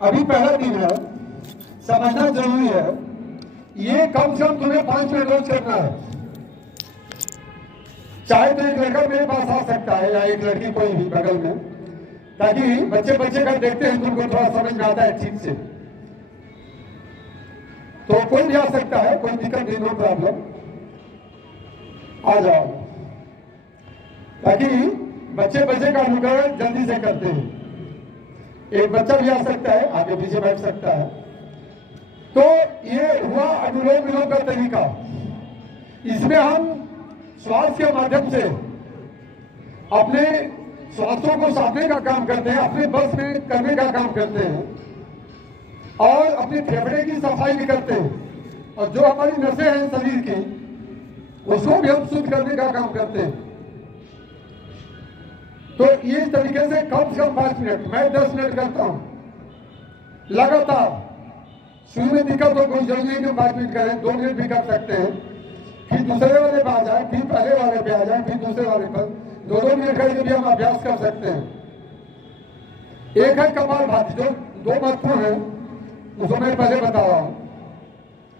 अभी पहला दिन है, समझना जरूरी है। ये कम से कम तुम्हें 5 मिनट रोज करना है। चाहे तो एक लड़का मेरे पास आ सकता है या एक लड़की कोई भी बगल में, ताकि बच्चे का देखते हैं तुमको थोड़ा समझ में आता है ठीक से। तो कोई भी आ सकता है, कोई दिक्कत नहीं, नो प्रॉब्लम, आ जाओ, ताकि बच्चे का अनुकरण जल्दी से करते हैं। एक बच्चा भी आ सकता है, आगे पीछे बैठ सकता है। तो ये हुआ अनुलोम विलोम का तरीका। इसमें हम श्वास के माध्यम से अपने श्वासों को साधने का काम करते हैं, अपने बस में करने का काम करते हैं, और अपने फेफड़े की सफाई भी करते हैं, और जो हमारी नसें हैं शरीर की, उसको भी हम शुद्ध करने का काम करते हैं। तो ये तरीके से कम 5 मिनट, मैं 10 मिनट करता हूं लगातार। शुरू में दिक्कत हो, कोई जरूरी नहीं कि 5 मिनट करें, 2 मिनट भी कर सकते हैं, फिर दूसरे वाले पे आ जाए, फिर पहले वाले पे आ जाए, फिर दूसरे वाले पर 2-2 मिनट करके भी हम अभ्यास कर सकते हैं। एक है कपालभाति, जो 2 महत्वपूर्ण है, उसको मैं पहले बता रहा हूं।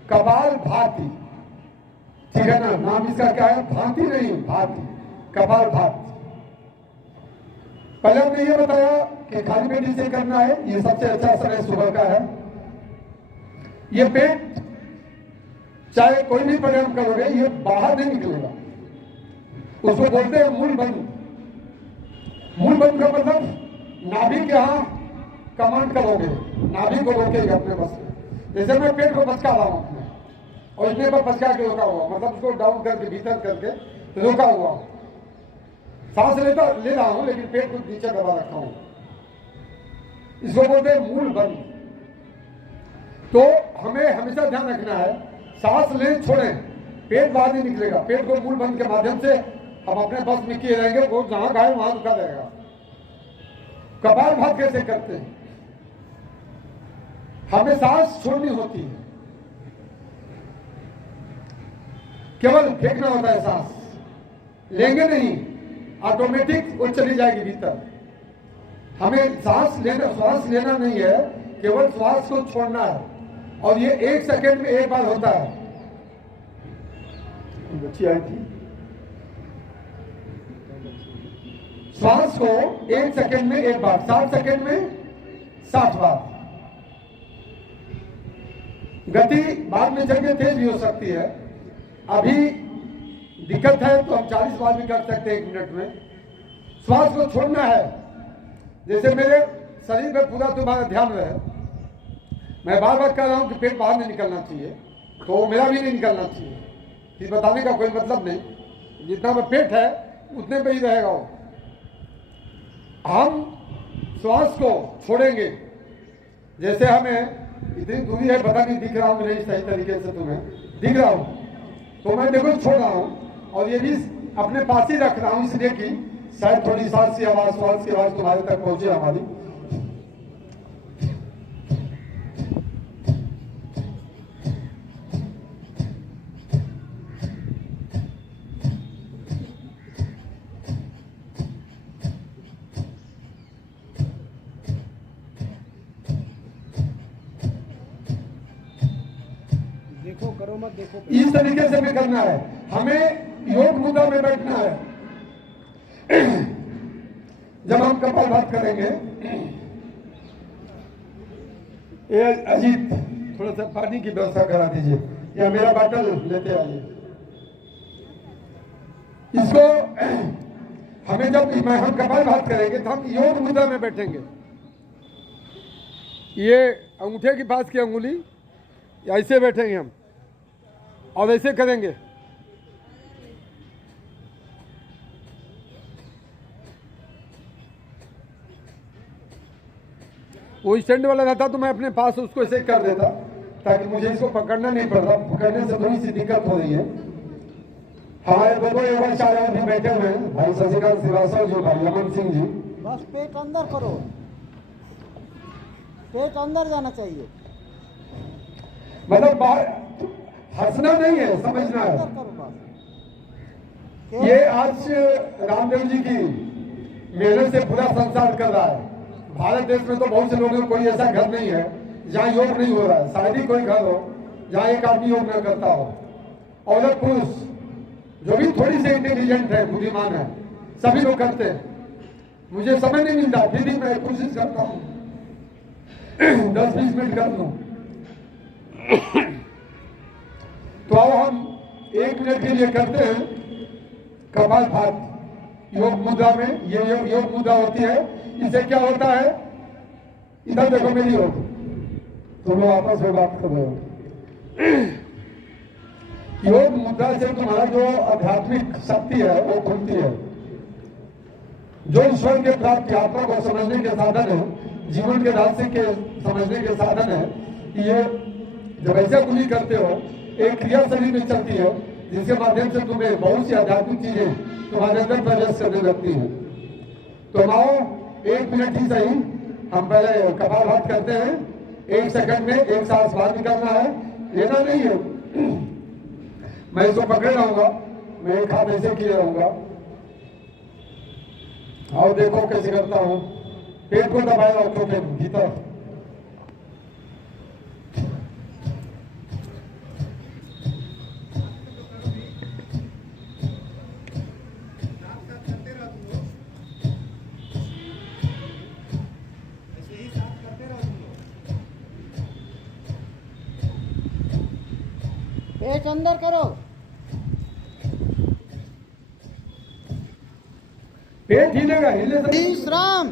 कपालभाति, ठीक है ना, नाम इसका क्या है? भांति नहीं, भाति, कपालभाति। पहले हमने ये बताया कि खाली पेट इसे करना है। ये सबसे अच्छा समय सुबह का है। ये पेट चाहे कोई भी परिणाम करोगे, ये बाहर नहीं निकलेगा। उसको बोलते हैं मूल बंद। मूल बंद का मतलब नाभि के यहां कमांड करोगे, नाभि को रोकेगा अपने बस में। जैसे मैं पेट को बचका रहा हूं अपने, और इतने पर बचका के रोका हुआ, मतलब उसको डाउन करके भीतर करके रोका हुआ, सांस ले रहा हूं लेकिन पेट को नीचे दबा रखा हूं। इसको बोलते हैं मूल बंद। तो हमें हमेशा ध्यान रखना है, सांस लें छोड़ें, पेट बाहर नहीं निकलेगा। पेट को मूल बंद के माध्यम से हम अपने बस में किए रहेंगे, वो जहां खाए वहां रुका रहेगा। कपालभाति कैसे करते हैं? हमें सांस छोड़नी होती है, केवल फेंकना होता है। सांस लेंगे नहीं, ऑटोमेटिक वो चली जाएगी भीतर। हमें श्वास लेना नहीं है, केवल श्वास को छोड़ना है, और ये 1 सेकेंड में एक बार होता है। बच्ची आई थी, श्वास को 1 सेकेंड में एक बार, 60 सेकेंड में 60 बार। गति बाद में चल के तेज भी हो सकती है। अभी दिक्कत है तो हम 40 बार भी कर सकते हैं 1 मिनट में। श्वास को छोड़ना है। जैसे मेरे शरीर पर पूरा तुम्हारा ध्यान रहे, मैं बार बार कह रहा हूं कि पेट बाहर नहीं निकलना चाहिए, तो मेरा भी नहीं निकलना चाहिए। फिर बताने का कोई मतलब नहीं, जितना में पेट है उतने पे ही रहेगा वो। हम श्वास को छोड़ेंगे। जैसे हमें इतनी दूरी है, पता नहीं दिख रहा हूं नहीं सही तरीके से, तुम्हें दिख रहा हूं तो मैं देखो छोड़ रहा हूं, और ये भी अपने पास ही रख रहा हूं, इसलिए कि शायद थोड़ी सांस की आवाज, श्वास की आवाज तुम्हारे तक पहुंचे हमारी। देखो करो मत देखो। इस तरीके से भी करना है। हमें योग मुद्रा में बैठना है। जब हम कपालभाति करेंगे, ये अजीत थोड़ा सा पानी की व्यवस्था करा दीजिए, या मेरा बोतल लेते आइए। इसको हमें जब हम कपालभाति करेंगे तो हम योग मुद्रा में बैठेंगे। ये अंगूठे के पास की अंगुली ऐसे बैठेंगे हम, और ऐसे करेंगे। वो स्टैंड वाला रहता तो मैं अपने पास उसको ऐसे कर देता, ताकि मुझे इसको पकड़ना नहीं पड़ रहा। पकड़ने से थोड़ी सी दिक्कत हो रही है। हमारे दोनों युवा चार भी बैठे हुए हैं, भाई शशिकांत श्रीवास्तव जी, भाई अमन सिंह जी। बस पेट अंदर करो, पेट अंदर जाना चाहिए, मतलब बाहर हंसना नहीं है, समझना है। अंदर करो बस। ये आज रामदेव जी की मेहनत से पूरा संसार कर रहा है। भारत देश में तो बहुत से लोगों को कोई ऐसा घर नहीं है जहाँ योग नहीं हो रहा है। शायद ही कोई घर हो जहाँ एक आदमी योग न करता हो। औरत पुरुष जो भी थोड़ी सी इंटेलिजेंट है, बुद्धिमान है, सभी लोग करते हैं। मुझे समय नहीं मिलता, फिर भी मैं कोशिश करता हूँ 10-20 मिनट कर लूँ। तो अब हम 1 मिनट के लिए करते हैं कपालभाति योग मुद्रा में। ये योग मुद्रा होती है। इससे क्या होता है, इधर देखो मेरी ओर, तुम लोग आपस में बात कर रहे हो। योग मुद्रा से तुम्हारा जो आध्यात्मिक शक्ति है वो खुलती है। जो ईश्वर के प्राप्ति, आत्मा को समझने के साधन है, जीवन के रहस्य के समझने के साधन है, ये जब ऐसे कुली करते हो एक क्रिया शरीर में चलती है जिसके माध्यम से तुम्हें बहुत सी आध्यात्मिक चीजें तुम्हारे अंदर प्रवेश करने लगती हैं। तो आओ 1 मिनट ही सही, हम पहले कपालभाति करते हैं। 1 सेकंड में एक सांस बाहर निकालना है, लेना नहीं है। मैं इसको पकड़े रहूंगा, मैं एक हाथ ऐसे किए रहूंगा। और देखो कैसे करता हूं, पेट को दबाए रखो के भीतर। पेट अंदर करो। पेट हिलेगा, हिले से विश्राम,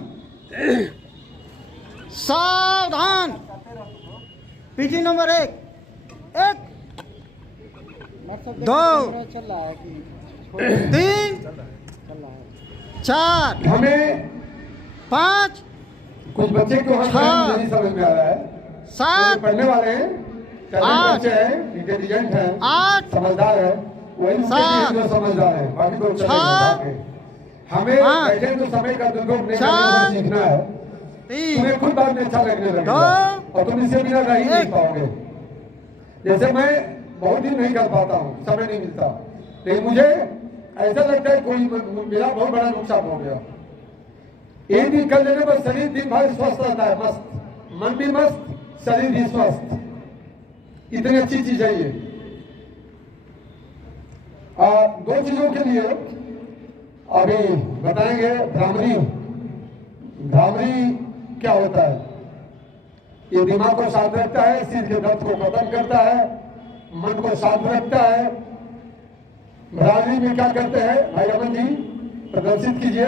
सावधान। पीटी नंबर 1 2 3 4 हमें 5 कुछ बच्चे को हम नहीं समझ में आ रहा है। 7 पढ़ने वाले हैं, आठ, बच्चे हैं, इंटेलिजेंट हैं, 8 समझदार है, वही जो समझदार है, बाकी तो चलेगा बाकी। हमें बैठे तो समय का दुरुपयोग नहीं करना सीखना है। तुम्हें खुद बाद में अच्छा लगने लगेगा और तुम इससे बिना रह ही नहीं पाओगे। जैसे मैं बहुत दिन नहीं कर पाता हूँ, समय नहीं मिलता, लेकिन मुझे ऐसा लगता है कोई मेरा बहुत बड़ा नुकसान हो गया। एक दिन कर लेने पर शरीर दिन भर स्वस्थ रहता है, मस्त, मन भी मस्त, शरीर भी स्वस्थ। इतनी अच्छी चीज है ये। 2 चीजों के लिए अभी बताएंगे। भ्रामरी क्या होता है? ये दिमाग को शांत रखता है, सिर के दर्द को खत्म करता है, मन को शांत रखता है। भ्रामरी में क्या करते हैं भाई अमन जी, प्रदर्शित कीजिए।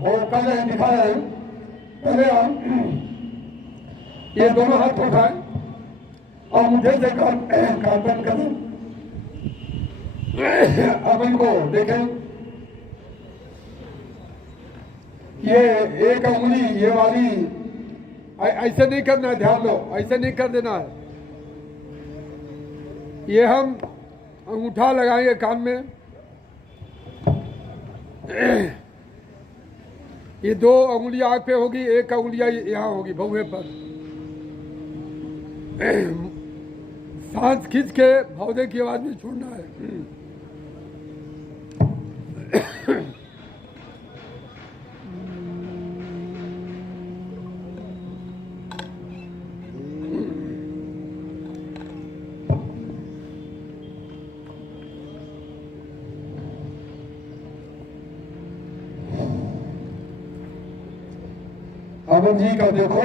वो कर रहे हैं, दिखा रहे हैं। पहले हम ये दोनों हाथ उठाएं और मुझे से कान बंद करें। अमन को देखें, ये एक उंगली ये वाली ऐसे नहीं करना है, ध्यान दो, ऐसे नहीं कर देना है। ये हम अंगूठा लगाएंगे कान में। ये 2 उंगलियां आंख पे होगी, एक उंगलियां यहाँ होगी भौहे पर। सांस खींच के भौहे की आवाज में छोड़ना है। अमन जी का देखो,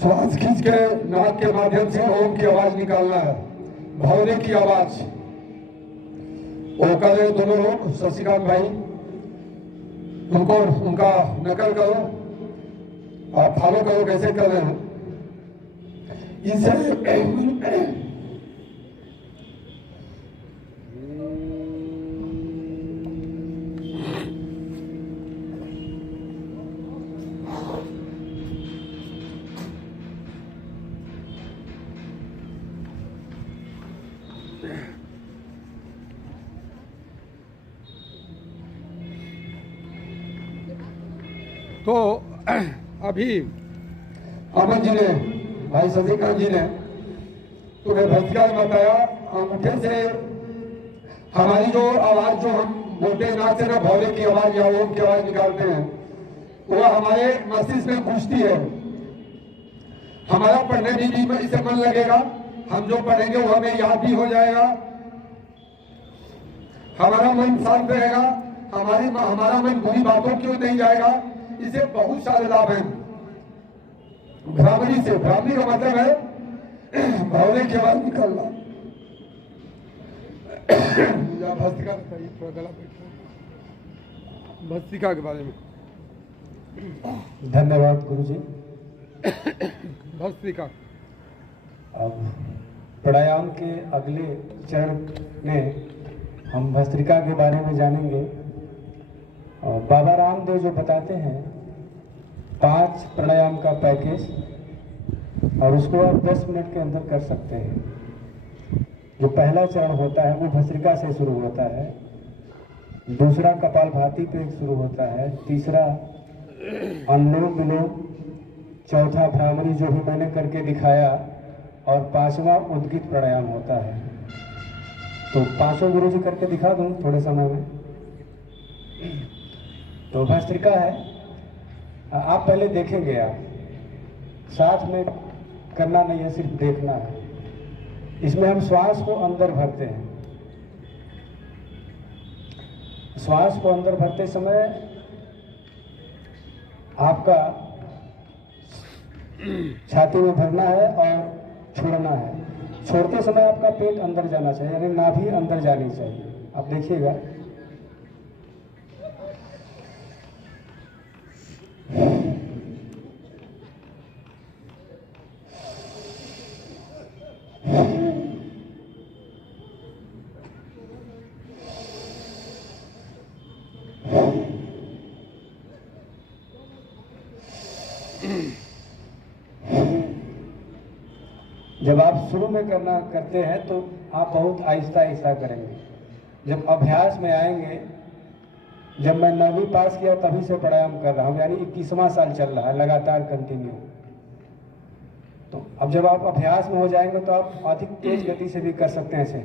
श्वास खींच के नाक के माध्यम से ओम की आवाज निकालना है, भौरे की आवाज। वो कर रहे दोनों लोग, शशिकांत भाई, उनको उनका नकल करो और फॉलो करो कैसे कर रहे हैं। इसे तो अभी अमन जी ने, भाई शशिकांत जी ने तुम्हें भस्त्रिका में बताया, अंगूठे से हमारी जो आवाज जो हम बोलते हैं नाक से ना भौरे की आवाज या ओम की आवाज निकालते हैं, वो हमारे मस्तिष्क में घुसती है। हमारा पढ़ने में भी इससे मन लगेगा, हम जो पढ़ेंगे वो हमें याद भी हो जाएगा, हमारा मन शांत रहेगा, हमारा मन बुरी बातों की ओर नहीं जाएगा। इसे बहुत सारे लाभ हैं। भ्रामरी से, भ्रामरी का मतलब है भवने के बाद निकलना। भस्त्रिका बताइए, थोड़ा गला बैठा, भस्त्रिका के बारे में। धन्यवाद गुरुजी। भस्त्रिका अब प्राणायाम के अगले चरण में हम भस्त्रिका के बारे में जानेंगे। और बाबा रामदेव जो बताते हैं 5 प्राणायाम का पैकेज, और उसको आप 10 मिनट के अंदर कर सकते हैं। जो पहला चरण होता है वो भस्त्रिका से शुरू होता है, दूसरा कपालभाति पे शुरू होता है, तीसरा अनुलोम विलोम, चौथा भ्रामरी जो भी मैंने करके दिखाया, और 5वां उद्गित प्राणायाम होता है। तो 5 गुरुजी करके दिखा दूं थोड़े समय में। तो भस्त्रिका है, आप पहले देखेंगे, आप साथ में करना नहीं है, सिर्फ देखना है। इसमें हम श्वास को अंदर भरते हैं। श्वास को अंदर भरते समय आपका छाती में भरना है और छोड़ना है। छोड़ते समय आपका पेट अंदर जाना चाहिए, यानी नाभि अंदर जानी चाहिए। आप देखिएगा, जब आप शुरू में करते हैं तो आप बहुत आहिस्ता आहिस्ता करेंगे। जब अभ्यास में आएंगे, जब मैं 9वीं पास किया तभी से प्राणायाम कर रहा हूँ, यानी 21वां साल चल रहा है लगातार कंटिन्यू। तो अब जब आप अभ्यास में हो जाएंगे तो आप अधिक तेज गति से भी कर सकते हैं ऐसे।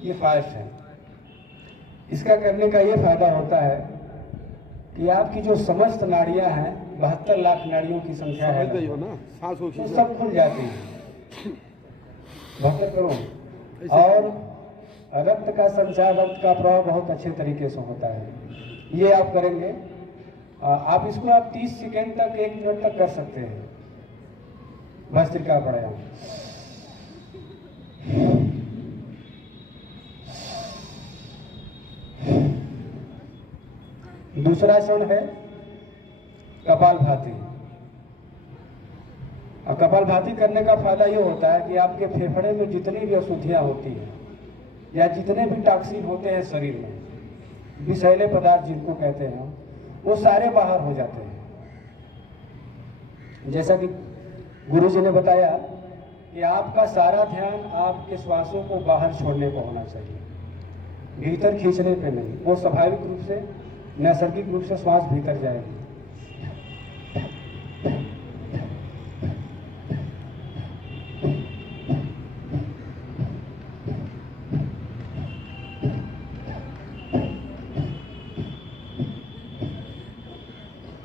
ये फास्ट है। इसका करने का ये फायदा होता है कि आपकी जो समस्त नाड़ियां हैं, 72 लाख नाड़ियों की संख्या है ना, सांस हो तो सब खुल जाती है 72 करोड़। और रक्त का संचार, रक्त का प्रवाह बहुत अच्छे तरीके से होता है। ये आप करेंगे। आप इसको आप 30 सेकेंड तक, 1 मिनट तक कर सकते हैं भस्त्रिका प्राणायाम। दूसरा चरण है कपालभाति। और कपालभाति करने का फायदा ये होता है कि आपके फेफड़े में जितनी भी अशुद्धियां होती हैं या जितने भी टॉक्सिन होते हैं शरीर में, विषैले पदार्थ जिनको कहते हैं, वो सारे बाहर हो जाते हैं। जैसा कि गुरुजी ने बताया कि आपका सारा ध्यान आपके श्वासों को बाहर छोड़ने को होना चाहिए, भीतर खींचने पे नहीं। वो स्वाभाविक रूप से, नैसर्गिक रूप से श्वास भीतर जाएगी।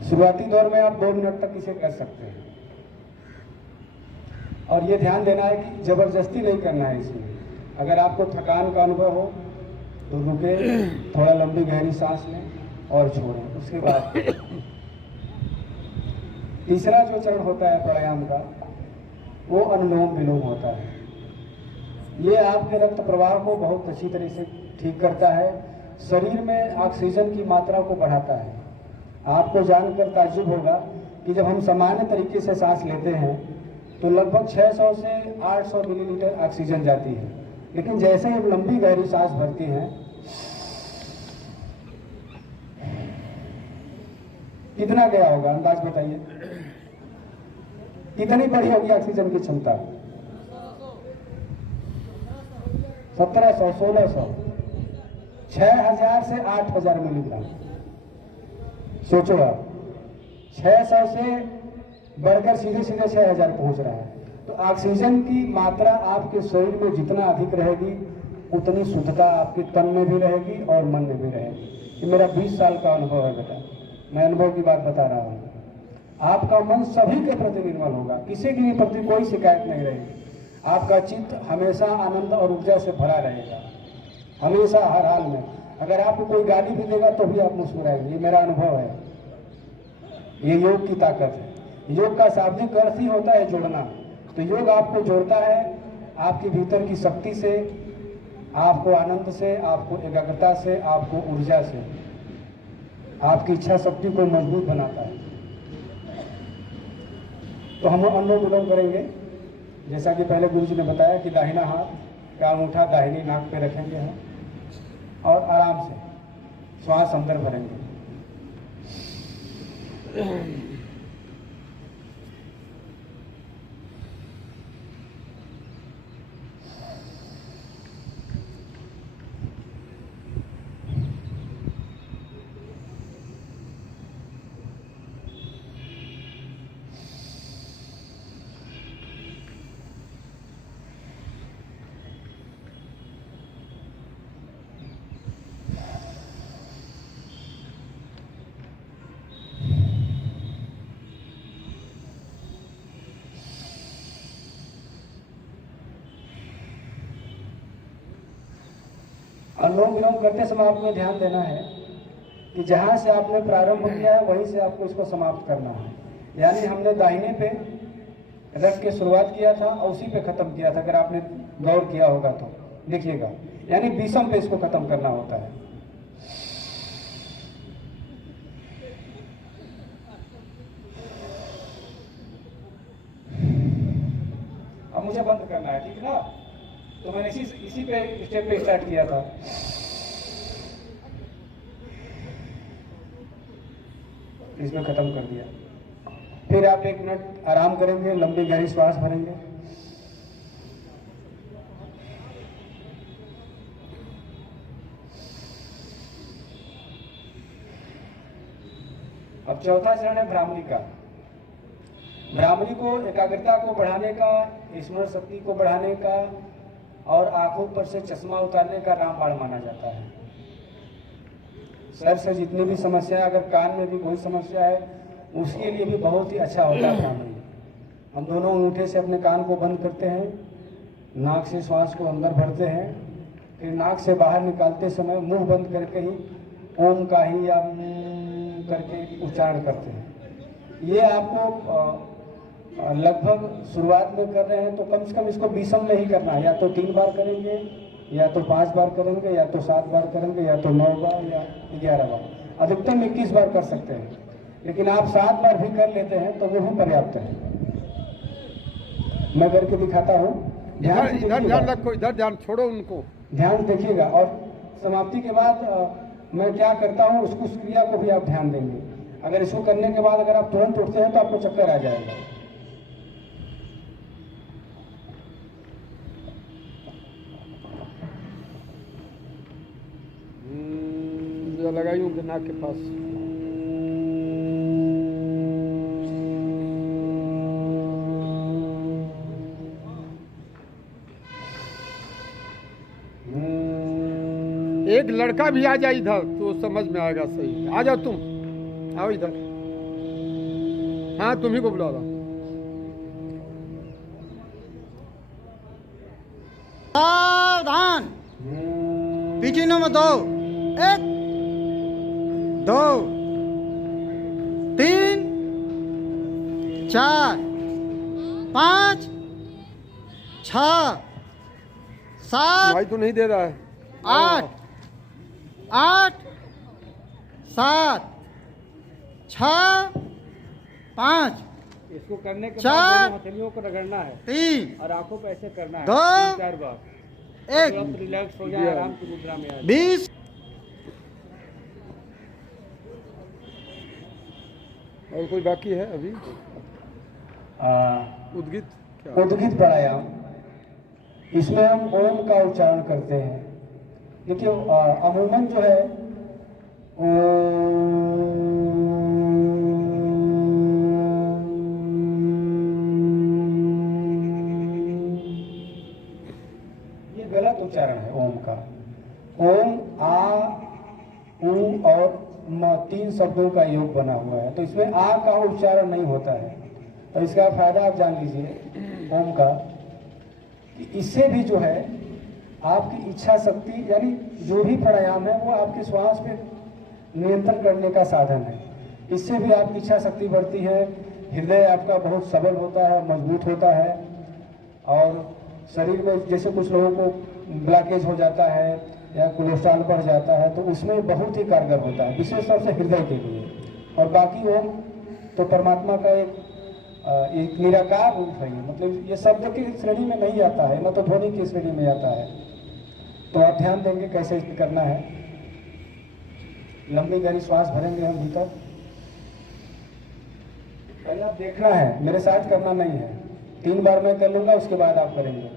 शुरुआती दौर में आप 2 मिनट तक इसे कर सकते हैं। और ये ध्यान देना है कि जबरदस्ती नहीं करना है इसमें। अगर आपको थकान का अनुभव हो तो रुके, थोड़ा लंबी गहरी सांस लें और छोड़ें। उसके बाद तीसरा जो चरण होता है प्राणायाम का, वो अनुलोम विलोम होता है। ये आपके रक्त प्रवाह को बहुत अच्छी तरह से ठीक करता है, शरीर में ऑक्सीजन की मात्रा को बढ़ाता है। आपको जानकर ताज्जुब होगा कि जब हम सामान्य तरीके से सांस लेते हैं तो लगभग 600 से 800 मिलीलीटर ऑक्सीजन जाती है, लेकिन जैसे ही हम लंबी गहरी सांस भरती हैं, कितना गया होगा अंदाज बताइए, कितनी बढ़ी होगी ऑक्सीजन की क्षमता? 1700, 1600, 6000 से 8000 मिलीग्राम। सोचो आप, 600 से बढ़कर सीधे सीधे 6000 पहुंच रहा है। तो ऑक्सीजन की मात्रा आपके शरीर में जितना अधिक रहेगी उतनी शुद्धता आपके तन में भी रहेगी और मन में भी रहेगी। ये मेरा 20 साल का अनुभव है बेटा, मैं अनुभव की बात बता रहा हूँ। आपका मन सभी के प्रति निर्मल होगा, किसी के भी प्रति कोई शिकायत नहीं रहेगी। आपका चित्त हमेशा आनंद और ऊर्जा से भरा रहेगा, हमेशा हर हाल में। अगर आपको कोई गाली भी देगा तो भी आप मुस्कुराएंगे, ये मेरा अनुभव है। ये योग की ताकत है। योग का शाब्दिक अर्थ ही होता है जोड़ना। तो योग आपको जोड़ता है आपके भीतर की शक्ति से, आपको आनंद से, आपको एकाग्रता से, आपको ऊर्जा से, आपकी इच्छा शक्ति को मजबूत बनाता है। तो हम अनुलोम विलोम करेंगे, जैसा कि पहले गुरु जी ने बताया कि दाहिना हाथ का अंगूठा दाहिनी नाक पे रखेंगे हम और आराम से श्वास अंदर भरेंगे। अनुलोम विलोम करते समय आपको ध्यान देना है कि जहां से आपने प्रारंभ किया है वहीं से आपको इसको समाप्त करना है। यानी हमने दाहिने पे रख के शुरुआत किया था और उसी पे खत्म किया था। अगर आपने गौर किया होगा तो देखिएगा, यानी बीसम पे इसको खत्म करना होता है। अब मुझे बंद करना है, ठीक ना? तो मैंने इसी पे स्टेप पे स्टार्ट किया था। इसमें खत्म कर दिया। फिर आप 1 मिनट आराम करेंगे, लंबी गहरी श्वास भरेंगे। अब चौथा चरण है भ्रामरी का। भ्रामरी को एकाग्रता को बढ़ाने का, स्मरण शक्ति को बढ़ाने का और आंखों पर से चश्मा उतारने का रामबाण माना जाता है। सर से जितनी भी समस्या है, अगर कान में भी कोई समस्या है उसके लिए भी बहुत ही अच्छा होता है भ्रामरी। हम दोनों अंगूठे से अपने कान को बंद करते हैं, नाक से श्वास को अंदर भरते हैं, फिर नाक से बाहर निकालते समय मुंह बंद करके ही ओम का ही या करके उच्चारण करते हैं। ये आपको लगभग शुरुआत में कर रहे हैं तो कम से कम इसको बीसम में ही करना है। या तो 3 बार करेंगे, या तो 5 बार करेंगे, या तो 7 बार करेंगे, या तो 9 बार या 11 बार। अधिकतम 21 बार कर सकते हैं, लेकिन आप 7 बार भी कर लेते हैं तो वो भी पर्याप्त है। मैं करके दिखाता हूँ। इधर ध्यान रखो, इधर ध्यान छोड़ो, उनको ध्यान देखिएगा। और समाप्ति के बाद मैं क्या करता हूँ उसको, उस क्रिया को भी आप ध्यान देंगे। अगर इसको करने के बाद अगर आप तुरंत उठते हैं तो आपको चक्कर आ जाएगा। लगाई हूँ नाक के पास। एक लड़का भी आ जाए इधर तो समझ में आएगा सही। आ जाओ तुम, आओ इधर। हाँ, तुम्ही को बुला रहा। सावधान, पीछे नंबर 2, 1 2 3 4 5 6 7 भाई तो नहीं दे रहा है। 8 8 7 6 5 इसको करने के चार, बाद दोनों हथेलियों को रगड़ना है 3 और आंखों पे ऐसे करना है 2 4 बार। 1 तुरंत रिलैक्स हो जाए, आराम की मुद्रा में आ जाए। 20। और कोई बाकी है अभी? उद्गीत क्या? उद्गीत प्राणायाम, इसमें हम ओम का उच्चारण करते हैं। देखिए अमूमन जो है ये गलत उच्चारण है ओम का। ऊ और म 3 शब्दों का योग बना हुआ है, तो इसमें आ का उच्चारण नहीं होता है। तो इसका फायदा आप जान लीजिए ओम का, कि इससे भी जो है आपकी इच्छा शक्ति, यानी जो भी प्राणायाम है वो आपके श्वास पे नियंत्रण करने का साधन है। इससे भी आपकी इच्छा शक्ति बढ़ती है, हृदय आपका बहुत सबल होता है, मजबूत होता है, और शरीर में जैसे कुछ लोगों को ब्लॉकेज हो जाता है या कोलेस्ट्रॉल बढ़ जाता है, तो उसमें बहुत ही कारगर होता है, विशेष तौर से हृदय के लिए। और बाकी ओम तो परमात्मा का एक निराकार रूप है, मतलब ये शब्द की श्रेणी में नहीं आता है, न तो ध्वनि की श्रेणी में आता है। तो आप ध्यान देंगे कैसे करना है। लंबी गहरी श्वास भरेंगे हम भीतर। पहले आप देखना है, मेरे साथ करना नहीं है। 3 बार मैं कर लूंगा, उसके बाद आप करेंगे।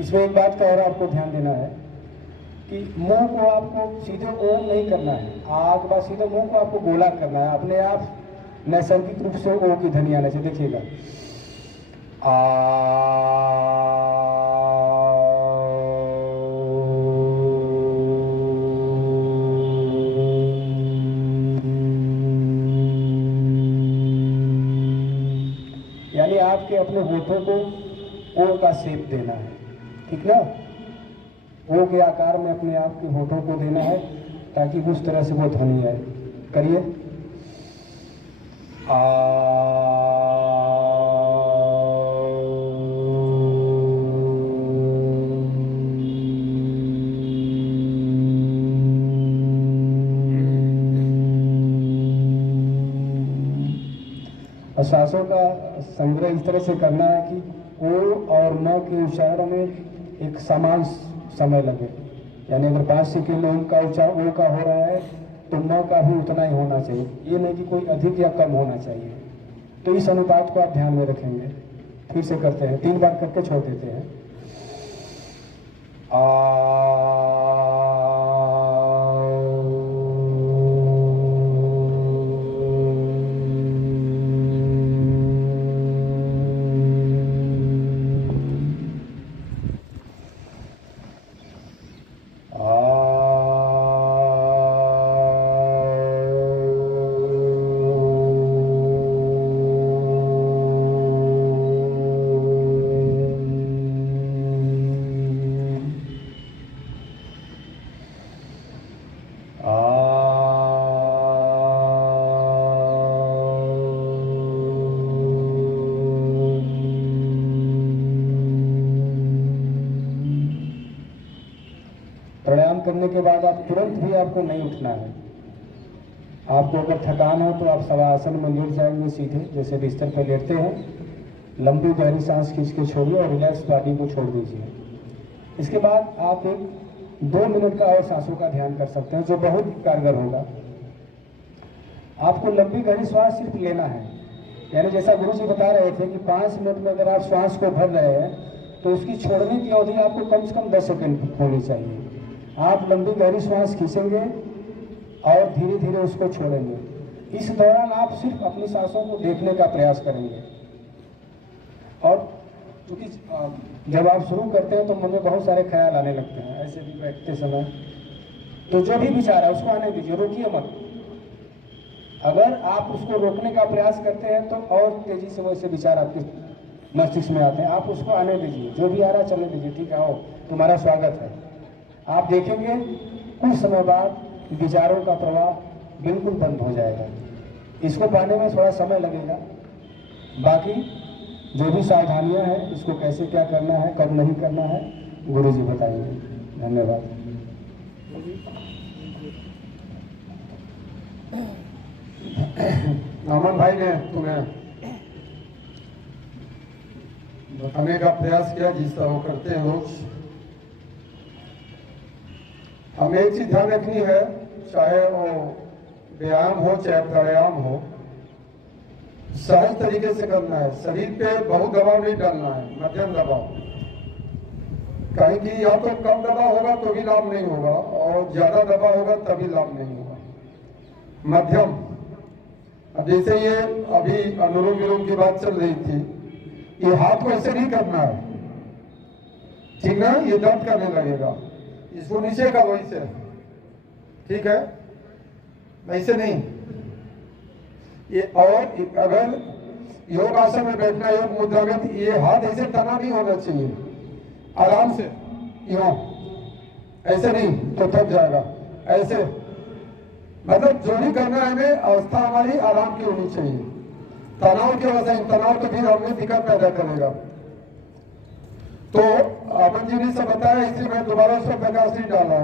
इसमें एक बात का और आपको ध्यान देना है कि मुंह को आपको सीधे ओम नहीं करना है, आ के बाद सीधे मुंह को आपको गोला करना है, अपने आप नैसर्गिक रूप से ओ की ध्वनि आने से। देखिएगा यानी आपके अपने होठों को ओ का शेप देना है, ठीक ना। ओ के आकार में अपने आप के होठों को देना है ताकि उस तरह से वो ध्वनि आए। करिए। श्वासों का संग्रह इस तरह से करना है कि ओ और म के उच्चारण में एक समान समय लगे। यानी अगर 5 सेकेंड ओम का उच्चारण ओ का हो रहा है तो म का भी उतना ही होना चाहिए, ये नहीं कि कोई अधिक या कम होना चाहिए। तो इस अनुपात को आप ध्यान में रखेंगे। फिर से करते हैं, 3 बार करके छोड़ देते हैं। प्राणायाम करने के बाद आप तुरंत भी आपको नहीं उठना है। आपको अगर थकान हो तो आप शवासन में लेट जाएंगे सीधे, जैसे बिस्तर पर लेटते हैं। लंबी गहरी सांस खींच के छोड़िए और रिलैक्स बॉडी को छोड़ दीजिए। इसके बाद आप एक 2 मिनट का और सांसों का ध्यान कर सकते हैं, जो बहुत कारगर होगा। आपको लंबी गहरी श्वास सिर्फ लेना है, यानी जैसा गुरु जी बता रहे थे कि 5 मिनट में अगर आप श्वास को भर रहे हैं तो उसकी छोड़ने की अवधि आपको कम से कम 10 सेकंड होनी चाहिए। आप लंबी गहरी श्वास खींचेंगे और धीरे धीरे उसको छोड़ेंगे। इस दौरान आप सिर्फ अपनी सांसों को देखने का प्रयास करेंगे। और क्योंकि जब आप शुरू करते हैं तो मन में बहुत सारे ख्याल आने लगते हैं, ऐसे भी बैठते समय। तो जो भी विचार है उसको आने दीजिए, रोकिए मत। अगर आप उसको रोकने का प्रयास करते हैं तो और तेजी से वैसे विचार आपके मस्तिष्क में आते हैं। आप उसको आने दीजिए, जो भी आ रहा है चलने दीजिए। ठीक है, आओ, तुम्हारा स्वागत है। आप देखेंगे कुछ समय बाद विचारों का प्रवाह बिल्कुल बंद हो जाएगा। इसको पाने में थोड़ा समय लगेगा, बाकी जो भी सावधानियां हैं इसको कैसे क्या करना है, कब नहीं करना है, गुरु जी बताएंगे। धन्यवाद। नामन भाई ने तुम्हें बताने का प्रयास किया जिस तरह वो करते हैं रोज। हमें एक चीज ध्यान रखनी है, चाहे वो व्यायाम हो चाहे प्राणायाम हो, सहज तरीके से करना है। शरीर पे बहुत दबाव नहीं डालना है, मध्यम दबाव। कहीं कि या तो कम दबाव होगा तो भी लाभ नहीं होगा, और ज्यादा दबाव होगा तभी लाभ नहीं होगा। मध्यम। अब जैसे ये अभी अनुलोम विलोम की बात चल रही थी, ये हाथ को ऐसे नहीं करना है, ठीक ना? ये दर्द करने लगेगा। इसको नीचे करो ऐसे, ठीक है? ऐसे नहीं। ये और अगर योग आसन में बैठना, योग मुद्रा में, तो ये हाथ ऐसे तना नहीं होना चाहिए, आराम से यूं, ऐसे नहीं तो थक जाएगा। ऐसे मतलब जो भी करना है हमें, अवस्था हमारी आराम की होनी चाहिए। तनाव की अवस्था, तनाव तो फिर हमें दिक्कत पैदा करेगा। तो अमन जी ने सब बताया, इसलिए मैं दोबारा उस पर प्रकाश नहीं डाला,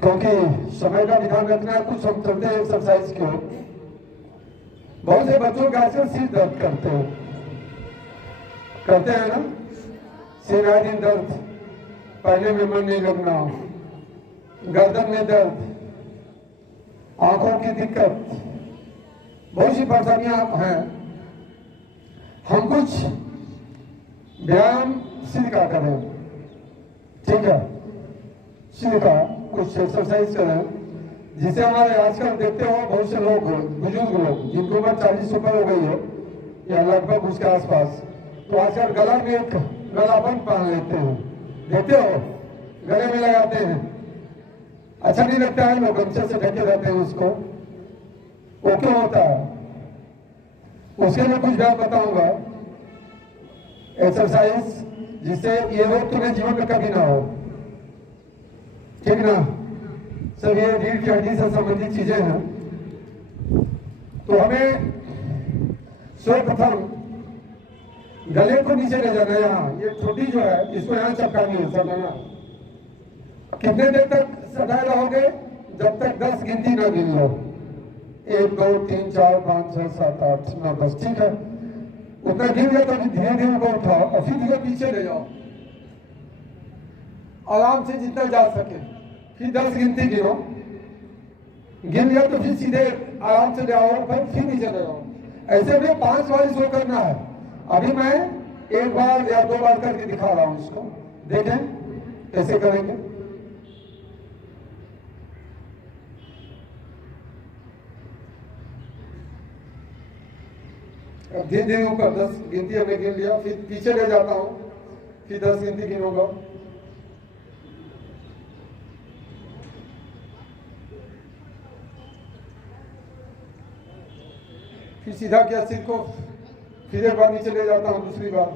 क्योंकि समय का ध्यान रखना है। कुछ हम चलते हैं एक्सरसाइज की ओर। बहुत से बच्चों का ऐसे सिर दर्द करते हैं ना, सिर आए दिन दर्द, पहले में मन नहीं लगना, गर्दन में दर्द, आंखों की दिक्कत, बहुत सी परेशानियां हैं। हम कुछ व्यायाम सिर का करें, ठीक है? सिर का कुछ एक्सरसाइज करें, जिसे हमारे आजकल देखते हो बहुत से लोग, बुजुर्ग लोग जिनको उम्र 40 ऊपर हो गई है या लगभग उसके आसपास, तो आजकल गला में एक गलाबंद पहन लेते हैं, देखते हो, गले में लगाते हैं। अच्छा नहीं लगता है, लोग गमछे से ढके रहते हैं उसको। वो क्यों होता है? उसके लिए कुछ बात बताऊंगा, एक्सरसाइज, जिससे ये रोग तुम्हें जीवन में कभी ना हो, ठीक ना? सब ये रीढ़ की हड्डी से संबंधित चीजें हैं। तो हमें सर्वप्रथम गले को नीचे ले जाना है। यहाँ ये छोटी जो है, इसको यहाँ चपकानी है, सटाना। कितने देर तक सटाए रहोगे? जब तक 10 गिनती ना गिन लो। 1 2 3 4 5 6 7 8 9 10, ठीक है? उतना गिन लिया तो धीरे धीरे उनको उठाओ और फिर धीरे पीछे ले जाओ, आराम से जितना जा सके। फिर 10 गिनती गिनो, गिन लिया तो फिर सीधे आराम से ले आओ, फिर नीचे ले आओ। ऐसे में 5 बार इसको करना है। अभी मैं 1 बार या 2 बार करके दिखा रहा हूं, इसको देखें कैसे करेंगे। अब धीरे धीरे ऊपर 10 गिनती हमने गिन लिया, फिर पीछे ले जाता हूं, फिर 10 गिनती गिनूंगा। फिर सीधा किया सिर को, फिर एक बार नीचे ले जाता हूं, दूसरी बार।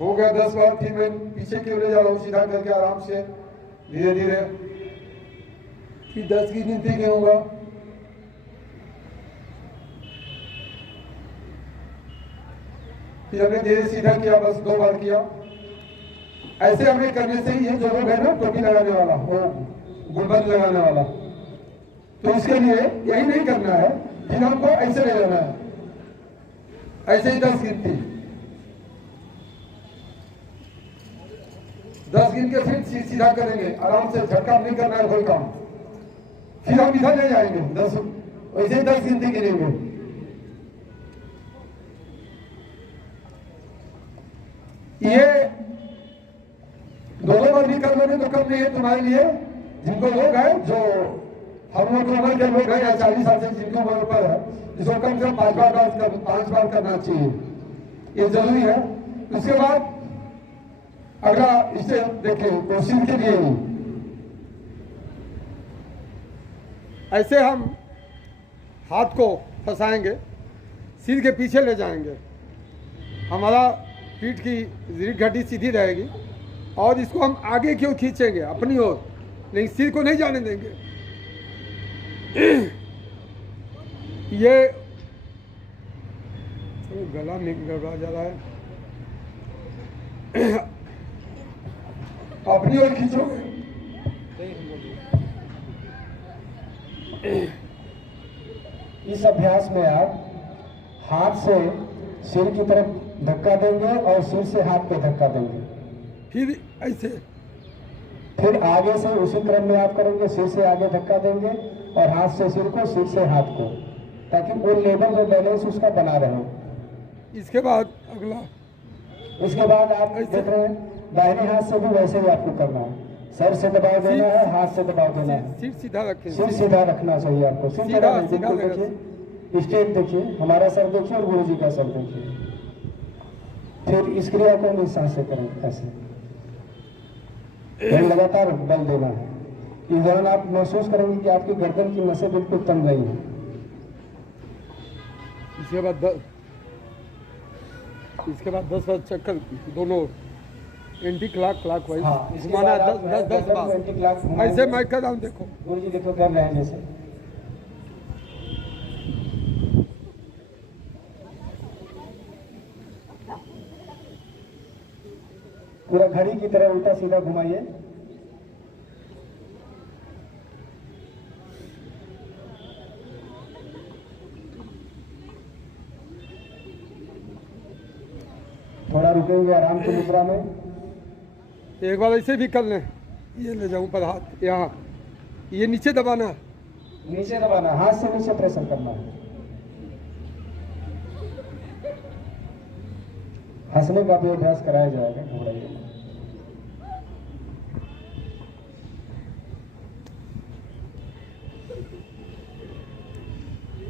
हो गया 10 बार। फिर मैं पीछे क्यों ले जा रहा हूं, सीधा करके आराम से धीरे धीरे। फिर 10 की गिनती गिनूंगा, फिर हमने धीरे सीधा किया, बस 2 बार किया। ऐसे हमें करने से ही ये जो लोग है ना, टोपी लगाने वाला, वो गुलबंद लगाने वाला, तो इसके लिए यही नहीं करना है। फिर हमको ऐसे ले जाना है, ऐसे ही 10 गिनती, 10 गिन के फिर सीधा करेंगे, आराम से, झटका नहीं करना है कोई काम। फिर हम इधर ले जाएंगे 10, वैसे ही 10 गिनती गिनेंगे। ये दोनों बार भी कर लोगे तो कम नहीं है तुम्हारे लिए। जिनको लोग हैं, जो हम लोग उम्र के लोग हैं या 40 साल से जिनकी उम्र ऊपर है, इसको कम से कम 5 बार करना चाहिए, ये जरूरी है। उसके बाद अगला इसे देखें, तो सिर के लिए ऐसे हम हाथ को फंसाएंगे, सिर के पीछे ले जाएंगे, हमारा पीठ की रीढ़ की हड्डी सीधी रहेगी, और इसको हम आगे क्यों खींचेंगे अपनी ओर, लेकिन सिर को नहीं जाने देंगे। ये गला गड़बड़ा जा रहा है। अपनी ओर खींचोगे। इस अभ्यास में आप हाथ से सिर की तरफ धक्का देंगे और सिर से हाथ पे धक्का देंगे। फिर ऐसे, फिर आगे से उसी क्रम में आप करेंगे, सिर से आगे धक्का देंगे और हाथ से सिर को, सिर से हाथ को, ताकि वो लेवल में बैलेंस उसका बना रहे। इसके बाद अगला, उसके बाद आप देख रहे हैं दाहिने हाथ से भी वैसे ही आपको करना है। सर से दबाव देना है, हाथ से दबाव देना है। सिर सीधा रखें। सिर सीधा रखना चाहिए आपको। सिर सीधा बिल्कुल देखिए, स्ट्रेट देखिए, हमारा सर देखिए और गुरु जी का सर देखिए। फिर इस क्रिया को हम इस सांस से करें ऐसे, फिर लगातार बल देना है। इस दौरान आप महसूस करेंगे कि आपकी गर्दन की नसें बिल्कुल तंग नहीं है। इसके बाद 10 बार चक्कर दोनों एंटी क्लॉक वाइज हाँ, इसके घुमाना बाद आप 10 गर्दन को एंटी क्लॉक बार। घुमाएंगे। ऐसे मैं कर रहा हूँ, देखो गुरु जी देखो कर रहे हैं जैसे। पूरा घड़ी की तरह उल्टा सीधा घुमाइए। थोड़ा रुकेंगे आराम की मुद्रा में। एक बार ऐसे भी कर लें। ये ले जाऊं पर हाथ यहाँ, ये नीचे दबाना है। नीचे दबाना, हाथ से नीचे प्रेशर करना है। हंसने का भी अभ्यास कराया जाएगा, घबराइए।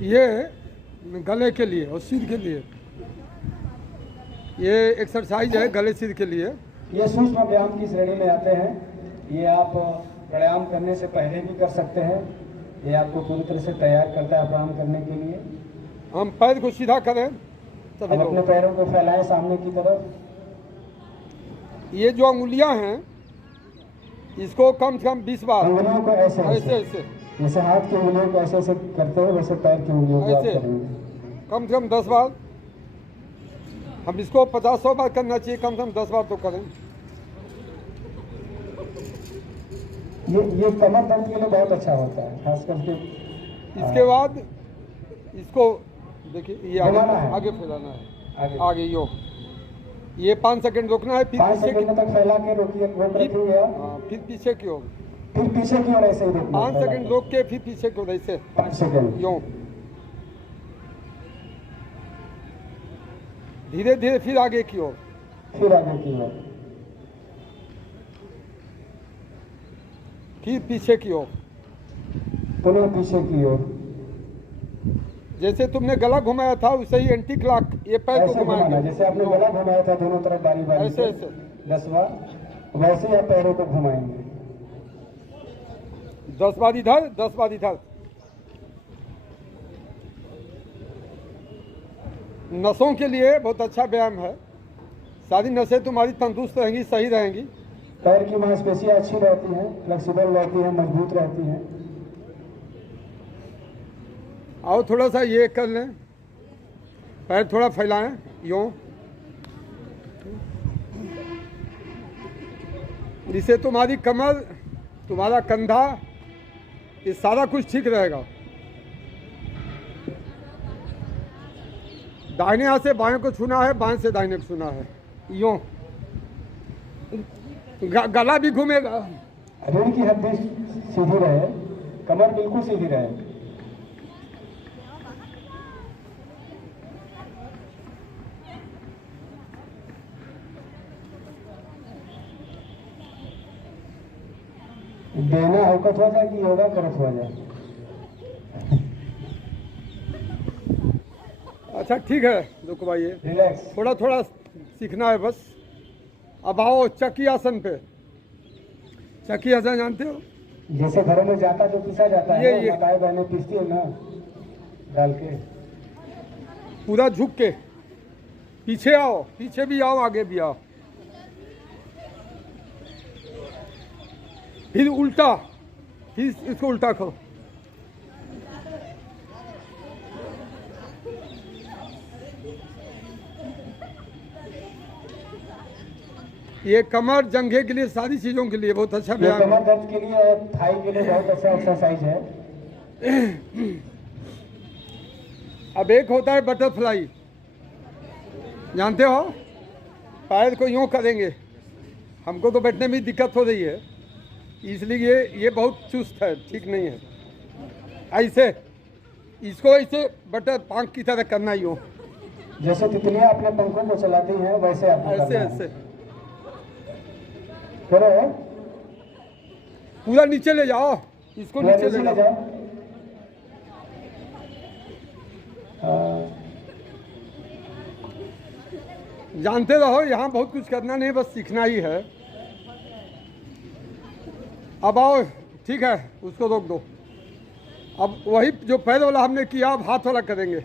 ये गले के लिए और सिर के लिए ये एक्सरसाइज है, गले सिर के लिए। ये सूक्ष्म व्यायाम की श्रेणी में आते हैं। ये आप प्राणायाम करने से पहले भी कर सकते हैं। ये आपको पूरी तरह से तैयार करता है प्राणायाम करने के लिए। हम पैर को सीधा करें सभी अब अपने लोग। पैरों को फैलाएं सामने की तरफ। ये जो अंगुलियां हैं, इसको कम से कम 20 बार अंगुलियों को ऐसे ऐसे ऐसे जैसे हाथ की उंगलियों को ऐसे ऐसे करते हैं, वैसे पैर की उंगलियों को आप ऐसे करेंगे। कम से कम 10 बार। हम इसको 50-100 बार करना चाहिए, कम से कम 10 बार तो करें। ये कमर दर्द के लिए बहुत अच्छा होता है, खास करके। इसके बाद इसको देखिए, ये घुमाना है। आगे फैलाना है, आगे आगे यो। ये 5 सेकंड रोकना है, फिर 5 पीछे सेकंड तक फैला के रोकिए, रोक रखेंगे आप। फिर पीछे की ओर फिर पीछे की ओर ऐसे ही रोकना। 5 सेकंड रोक के फिर पीछे की ओर ऐसे 5 सेकंड। यो। धीरे धीरे फिर आगे की ओर, फिर आगे की ओर, फिर पीछे की ओर। पुनः पीछे की ओर। जैसे तुमने गला घुमाया था वैसे ही एंटी क्लॉक ये पैर को ऐसे घुमाना, घुमाएंगे। जैसे आपने गला घुमाया था दोनों तरफ बारी बारी ऐसे से ऐसे 10 बार, वैसे ही आप पैरों को घुमाएंगे। 10 बार इधर, 10 बार इधर। नसों के लिए बहुत अच्छा व्यायाम है। सारी नसें तुम्हारी तंदुरुस्त रहेंगी, सही रहेंगी। पैर की मांसपेशियां अच्छी रहती हैं, फ्लेक्सिबल रहती हैं, मजबूत रहती हैं। और थोड़ा सा ये कर लें, पैर थोड़ा फैलाएं यूं। इससे तुम्हारी कमर, तुम्हारा कंधा, ये सारा कुछ ठीक रहेगा। दाहिने हाथ से बाएं को छूना है, बाएं से दाहिने को छूना है, यूं। गला भी घूमेगा। रीढ़ की हड्डी सीधी रहे, कमर बिल्कुल सीधी रहे। देना अवकत हो जाए कि योगा करत हो जाए। अच्छा ठीक है, रुको भाई, रिलैक्स। थोड़ा थोड़ा सीखना है बस। अब आओ चक्की आसन पे। चक्की आसन जानते हो? जैसे घरों में जाता जो पीसा जाता है, ये माताएं बहनें पीसती है ना, डाल के। पूरा झुक के पीछे आओ, पीछे भी आओ, आगे भी आओ। फिर उल्टा फिर इसको उल्टा करो। ये कमर जंघे के लिए, सारी चीजों के लिए बहुत अच्छा ये व्यायाम कमर है। दर्द के लिए और थाई के लिए बहुत अच्छा एक्सरसाइज है। अब एक होता है बटरफ्लाई, जानते हो, पैर को यूं करेंगे। हमको तो बैठने में दिक्कत हो रही है, इसलिए ये बहुत चुस्त है, ठीक नहीं है। ऐसे इसको ऐसे बटर पांख की तरह करना यूं, जैसे तितलियां अपने पंखों को चलाती हैं वैसे आपको ऐसे करना है। ऐसे करो, पूरा नीचे ले जाओ, इसको पूरा नीचे ले जाओ। हाँ, जानते रहो, यहाँ बहुत कुछ करना नहीं, बस सीखना ही है। अब आओ, ठीक है, उसको रोक दो। अब वही जो पैर वाला हमने किया, अब हाथ वाला करेंगे।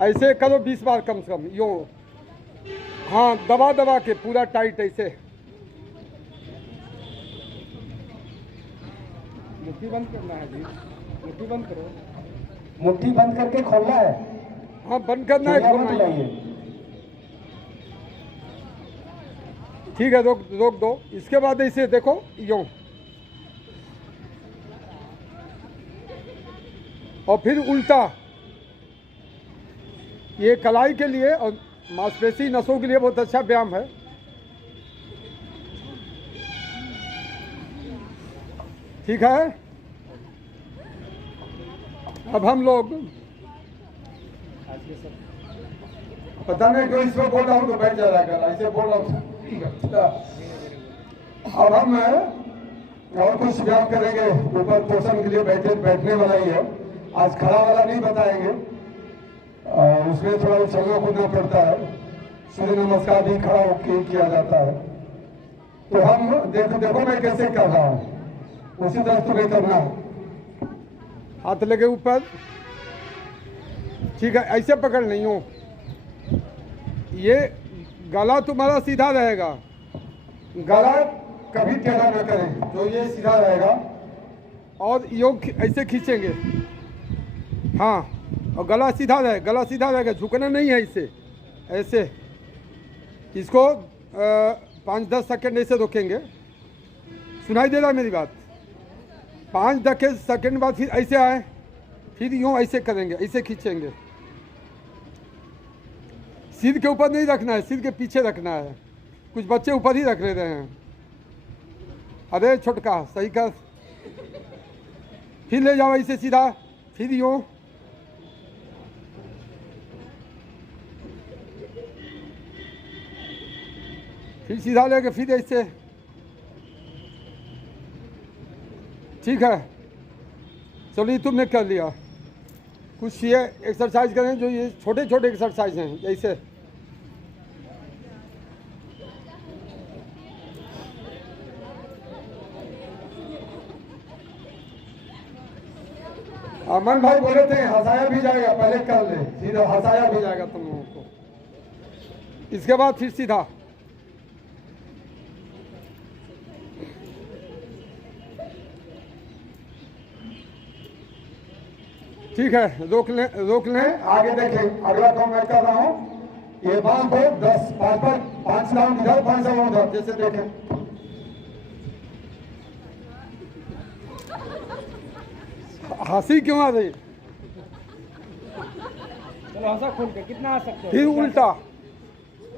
ऐसे करो 20 बार कम से कम, यूँ। हाँ, दबा दबा के पूरा टाइट ऐसे। मुट्ठी बंद करना है जी, मुट्ठी बंद करो। मुट्ठी बंद करके खोलना है। हाँ, बंद करना है, चिड़िया मत खोलना है। उड़ाइए। ठीक है, रोक दो। इसके बाद ऐसे देखो, यूँ, और फिर उल्टा। ये कलाई के लिए और मांसपेशी नसों के लिए बहुत अच्छा व्यायाम है। ठीक है, अब हम लोग, पता नहीं क्यों इसमें बोल रहा हूँ तो बैठ जा रहा है, ऐसे बोल रहा हूँ। अब हम और कुछ व्यायाम करेंगे, ऊपर पोषण के लिए बैठने वाला ही है। आज खड़ा वाला नहीं बताएंगे, उसमें थोड़ा चलना कूदना पड़ता है। सूर्य नमस्कार भी खड़ा होकर किया जाता है। तो हम देखो मैं कैसे कर रहा हूँ, उसी तरह तुम्हें करना है। हाथ लगे ऊपर, ठीक है, ऐसे पकड़ नहीं हो। ये गला तुम्हारा सीधा रहेगा, गला कभी टेढ़ा न करें, तो ये सीधा रहेगा। और योग ऐसे खींचेंगे, हाँ, और गला सीधा रहेगा, झुकना नहीं है। इसे ऐसे, इसको 5-10 सेकंड ऐसे रोकेंगे। सुनाई दे रहा है मेरी बात? 5-10 सेकंड बाद फिर ऐसे आए, फिर यूँ ऐसे करेंगे, ऐसे खींचेंगे। सिर के ऊपर नहीं रखना है, सिर के पीछे रखना है। कुछ बच्चे ऊपर ही रख ले रहे हैं। अरे छोटका, सही कर। फिर ले जाओ ऐसे सीधा, फिर यूँ। फिर सीधा लेके फिर ऐसे। ठीक है, चलो ये तुमने कर लिया। कुछ ये एक्सरसाइज करें जो ये छोटे छोटे एक्सरसाइज हैं, जैसे अमन भाई बोले थे हंसाया भी जाएगा, पहले कर ले, फिर हंसाया भी जाएगा तुम लोगों को। इसके बाद फिर सीधा। ठीक है, रोक लें। आगे देखें, अगला काम मैं कर रहा हूँ। ये बांह को 5 राउंड इधर, 5 राउंड उधर, जैसे देखें। हंसी क्यों आ रही? चलो हंसा खुल के, कितना आ सकते हो? फिर उल्टा,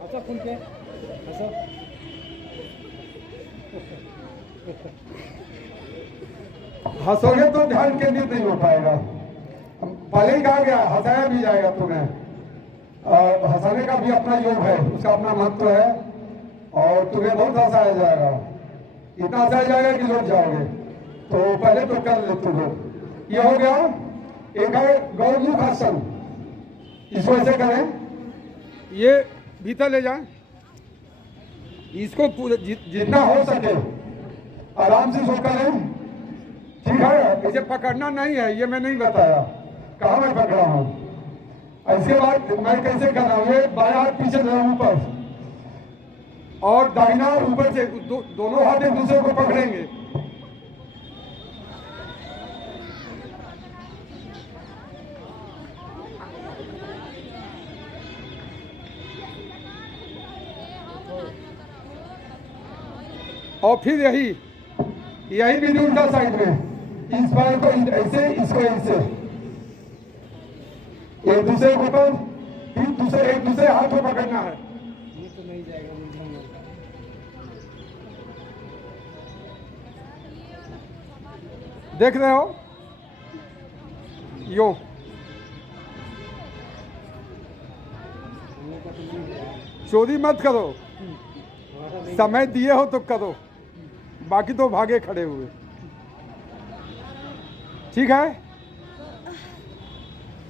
हंसा खुल के, हंसो। हंसोगे तो ध्यान केंद्रित नहीं हो पाएगा। पहले ही कहा गया, हंसाया भी जाएगा तुम्हें। हंसाने का भी अपना योग है, उसका अपना महत्व है, और तुम्हें बहुत हंसाया जाएगा। इतना हंसाया जाएगा कि लौट जाओगे। तो पहले तो कर ले तुम लोग। ये हो गया। एक है गौरमुख आसन, इसको ऐसे करें, ये भीतर ले जाएं, इसको पूरे जितना हो सके आराम से इसको करें। ठीक है, इसे पकड़ना नहीं है, ये मैं नहीं बताया कहाँ मैं पकड़ा हूँ। इसके बाद मैं कैसे कर रहा हूँ, ये बायां हाथ पीछे दे रहा हूँ ऊपर, और दाहिना ऊपर से दोनों हाथ एक दूसरे को पकड़ेंगे। और फिर यही भी उल्टा साइड में, इस पैर को ऐसे, इसको ऐसे, एक दूसरे के ऊपर, फिर एक दूसरे हाथ को पकड़ना है। ये तो नहीं जाएगा, देख रहे हो, यो चोरी मत करो, समय दिए हो तो करो, बाकी तो भागे खड़े हुए। ठीक है,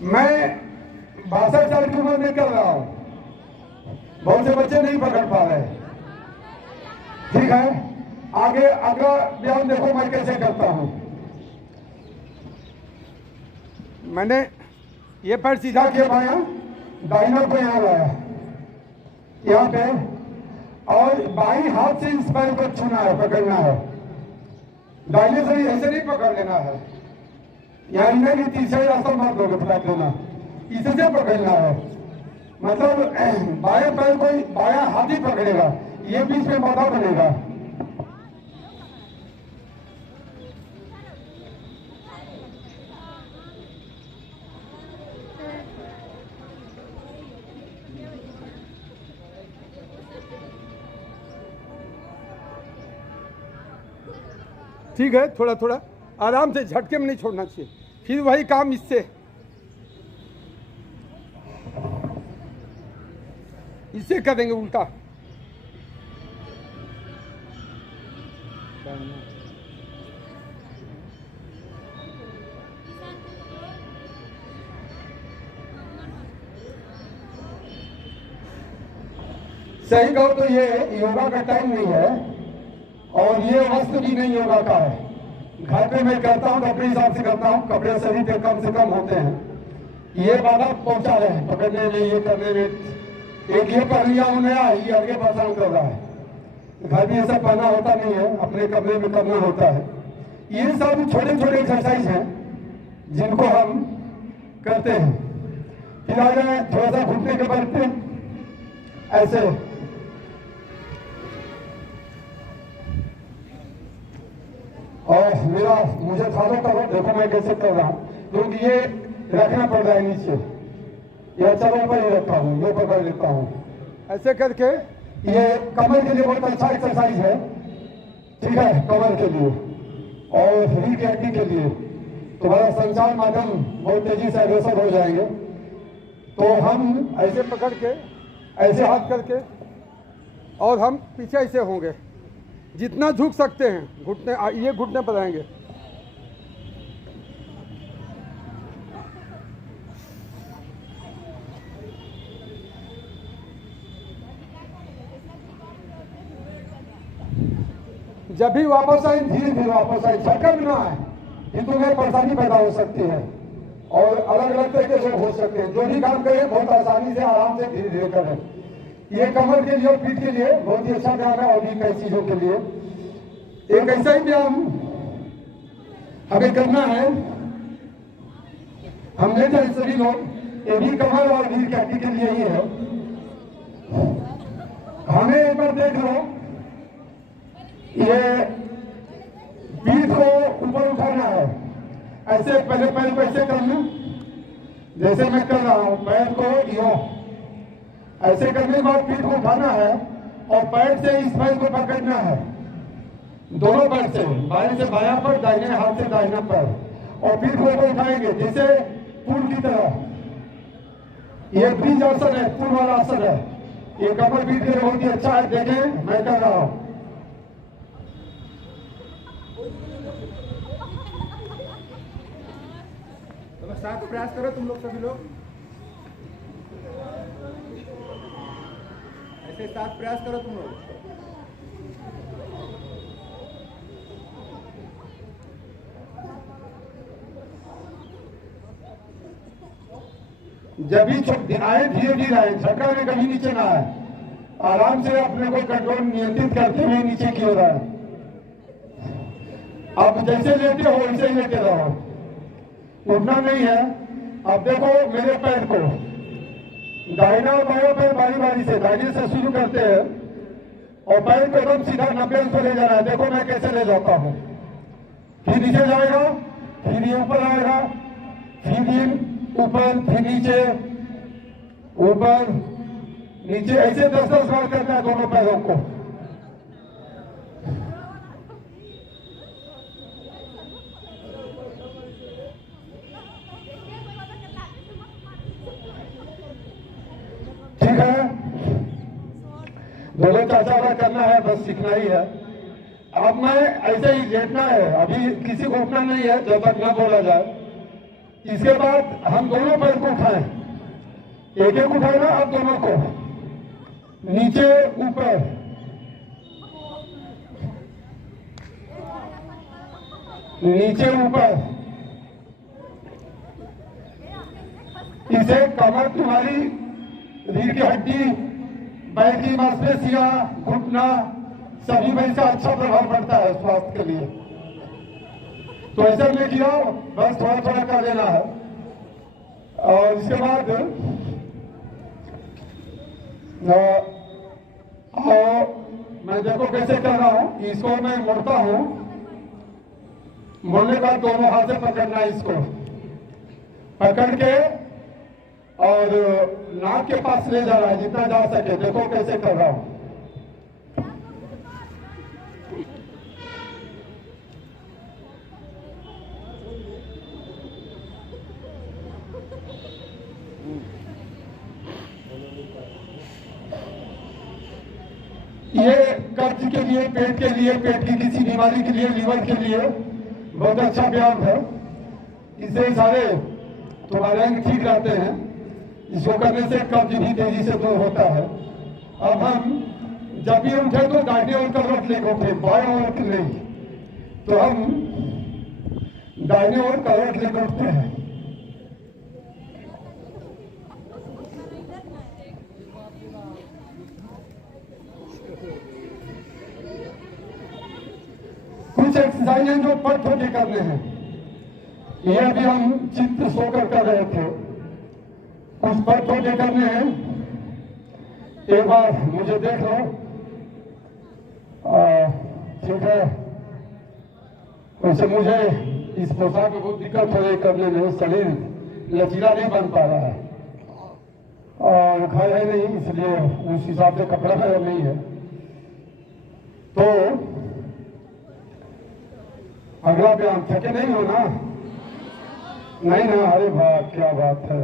मैं 62 साल की उम्र में कर रहा हूं, बहुत से बच्चे नहीं पकड़ पा रहे। ठीक है, आगे अगला व्यायाम देखो मैं कैसे करता हूं। मैंने ये पैर सीधा किया, बाया दाहिना को यहाँ लाया, यहाँ पे, और बाई हाथ से इस पैर को छूना है, पकड़ना है। दाहिने से ऐसे नहीं पकड़ लेना है, यहाँ नहीं कि तीसरे रास्ता मार दोगे, पलट लेना, इससे पकड़ना है। मतलब बाया पैर को बाया हाथ ही पकड़ेगा, ये बीच में बाधा बनेगा। ठीक है, थोड़ा थोड़ा आराम से, झटके में नहीं छोड़ना चाहिए। फिर वही काम इससे करेंगे उल्टा। सही कहो तो ये योगा का टाइम नहीं है, और ये वस्त्र भी नहीं योगा का है। घर पे मैं करता हूँ, अपने हिसाब से करता हूँ, कपड़े शरीर पे कम से कम होते हैं। ये बाधा पहुंचा रहे हैं पकड़ने में, ये करने में। एक ये पहन लिया नया, ये आगे परेशान कर रहा है। घर में ये सब पहना होता नहीं है, अपने कमरे में करना होता है। ये सब छोटे छोटे एक्सरसाइज हैं जिनको हम करते हैं। फिर आ जाए थोड़ा सा घुटने के बल पे ऐसे, और मुझे फॉलो करो, देखो मैं कैसे कर रहा हूँ। क्योंकि ये रखना पड़ रहा है नीचे, या चलो ऊपर ही रखता हूँ, ये पकड़ लेता हूँ ऐसे करके। ये कमर के लिए बहुत अच्छा एक्सरसाइज है, ठीक है, कमर के लिए और रीढ़ की हड्डी के लिए। तुम्हारा संचार माध्यम बहुत तेजी से अग्रसर हो जाएंगे। तो हम ऐसे पकड़ के, ऐसे हाथ करके, और हम पीछे ऐसे होंगे, जितना झुक सकते हैं घुटने, ये घुटने पर आएंगे। जब भी वापस आए धीरे धीरे वापस आए, झटका भी ना आए, ये तुम्हें परेशानी पैदा हो सकती है और अलग अलग तरीके से हो सकते हैं। जो भी काम करें बहुत आसानी से, आराम से, धीरे धीरे करें। ये कमर के लिए और पीठ के लिए बहुत ही अच्छा व्यायाम है, और भी कई चीजों के लिए। एक ऐसा ही व्यायाम हमें करना है, हम ले जाए सभी लोग। ये भी कमर और रीढ़ की हड्डी के लिए ही है। हमें एक बार देख लो, ये पीठ को ऊपर उठाना है, ऐसे पहले पैर को ऐसे करना, जैसे मैं कर रहा हूं, पैर को यो ऐसे करने के बाद पीठ को उठाना है, और पैर से इस पैर को पकड़ना है, दोनों पैर से, बाएं से बायां पर, दाहिने हाथ से दाहिना पैर, और पीठ को ऊपर उठाएंगे जैसे पुल की तरह। ये ब्रिज आसन है, पुल वाला आसन है। ये कमर पीठ के लिए बहुत ही अच्छा है, देखें मैं कर रहा हूं। तो साथ प्रयास करो तुम लोग, सभी लोग ऐसे साथ प्रयास करो तुम लोग। जब भी आए धीरे धीरे आए, झटका में कभी नीचे ना आए, आराम से अपने को कंट्रोल नियंत्रित करते हुए नीचे की ओर आए। आप जैसे लेटे हो वैसे ही लेटे रहो, उठना नहीं है। अब देखो मेरे पैर को, दाहिना और बायां पैर बारी बारी से, दाहिने से शुरू करते हैं और पैर को एकदम सीधा 90 अंश पे ले जाना है। देखो मैं कैसे ले जाता हूँ। फिर नीचे जाएगा, फिर ये ऊपर आएगा, फिर ये ऊपर, फिर नीचे, ऊपर नीचे, ऐसे 10-10 बार करना है दोनों पैरों को। ठीक है, दोनों चाचा करना है, बस सीखना ही है। अब मैं ऐसे ही लेटना है, अभी किसी को उठना नहीं है जब तक न बोला जाए। इसके बाद हम दोनों पैर को उठाएं, एक एक उठाएगा। अब दोनों को नीचे ऊपर, नीचे ऊपर। इसे कमर, तुम्हारी रीढ़ की हड्डी, पैर की मांसपेशियां, घुटना, सभी में इसका अच्छा प्रभाव पड़ता है स्वास्थ्य के लिए। तो ऐसा नहीं किया, बस थोड़ा थोड़ा कर देना है। और इसके बाद मैं देखो कैसे कर रहा हूं। इसको मैं मोड़ता हूं, मोड़ने के बाद दोनों हाथ से पकड़ना है, इसको पकड़ के और नाक के पास ले जा रहा है जितना जा सके। देखो कैसे कर रहा हूं। ये कब्ज के लिए, पेट के लिए, पेट की किसी बीमारी के लिए, लीवर के लिए बहुत अच्छा व्यायाम है। इससे सारे तुम्हारे अंग ठीक रहते हैं। इसको करने से कब्ज भी तेजी से दूर होता है। अब हम जब भी उठे तो दाहिने ओर करवट लेकर उठे, बाएं ओर नहीं। तो हम दाहिने ओर करवट लेकर उठते हैं। कुछ एक्सरसाइज हैं जो पट होके करने हैं। यह भी हम चित्त सोकर कर रहे थे। कुछ पट होके करने हैं। एक बार मुझे देख लो, ठीक है। वैसे मुझे इस पोशाक में बहुत दिक्कत हो रही करने में, शरीर लचीला नहीं बन पा रहा है और घर है नहीं, इसलिए उस हिसाब से कपड़ा नहीं है। तो अगला व्यायाम, थके नहीं हो ना? नहीं ना? अरे वाह, क्या बात है।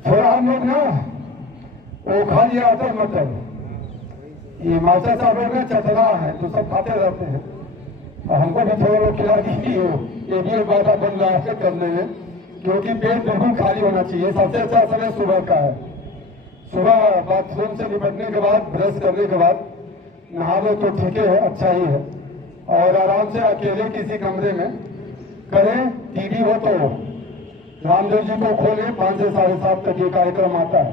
थोड़ा हम लोग ना वो खा लिया अटर मटर, ये माचा चावल में चटना है तो सब खाते रहते हैं। और हमको भी थोड़ा लोग खिला दीजिए। ये भी एक बात बन रहा है करने में, क्योंकि पेट बिल्कुल खाली होना चाहिए। सबसे अच्छा समय सुबह का है। सुबह बाथरूम से निपटने के बाद, ब्रश करने के बाद नहा लो तो ठीक है, अच्छा ही है। और आराम से अकेले किसी कमरे में करें। टीवी हो तो रामदेव जी को खोले, 5 से 7:30 तक ये कार्यक्रम आता है।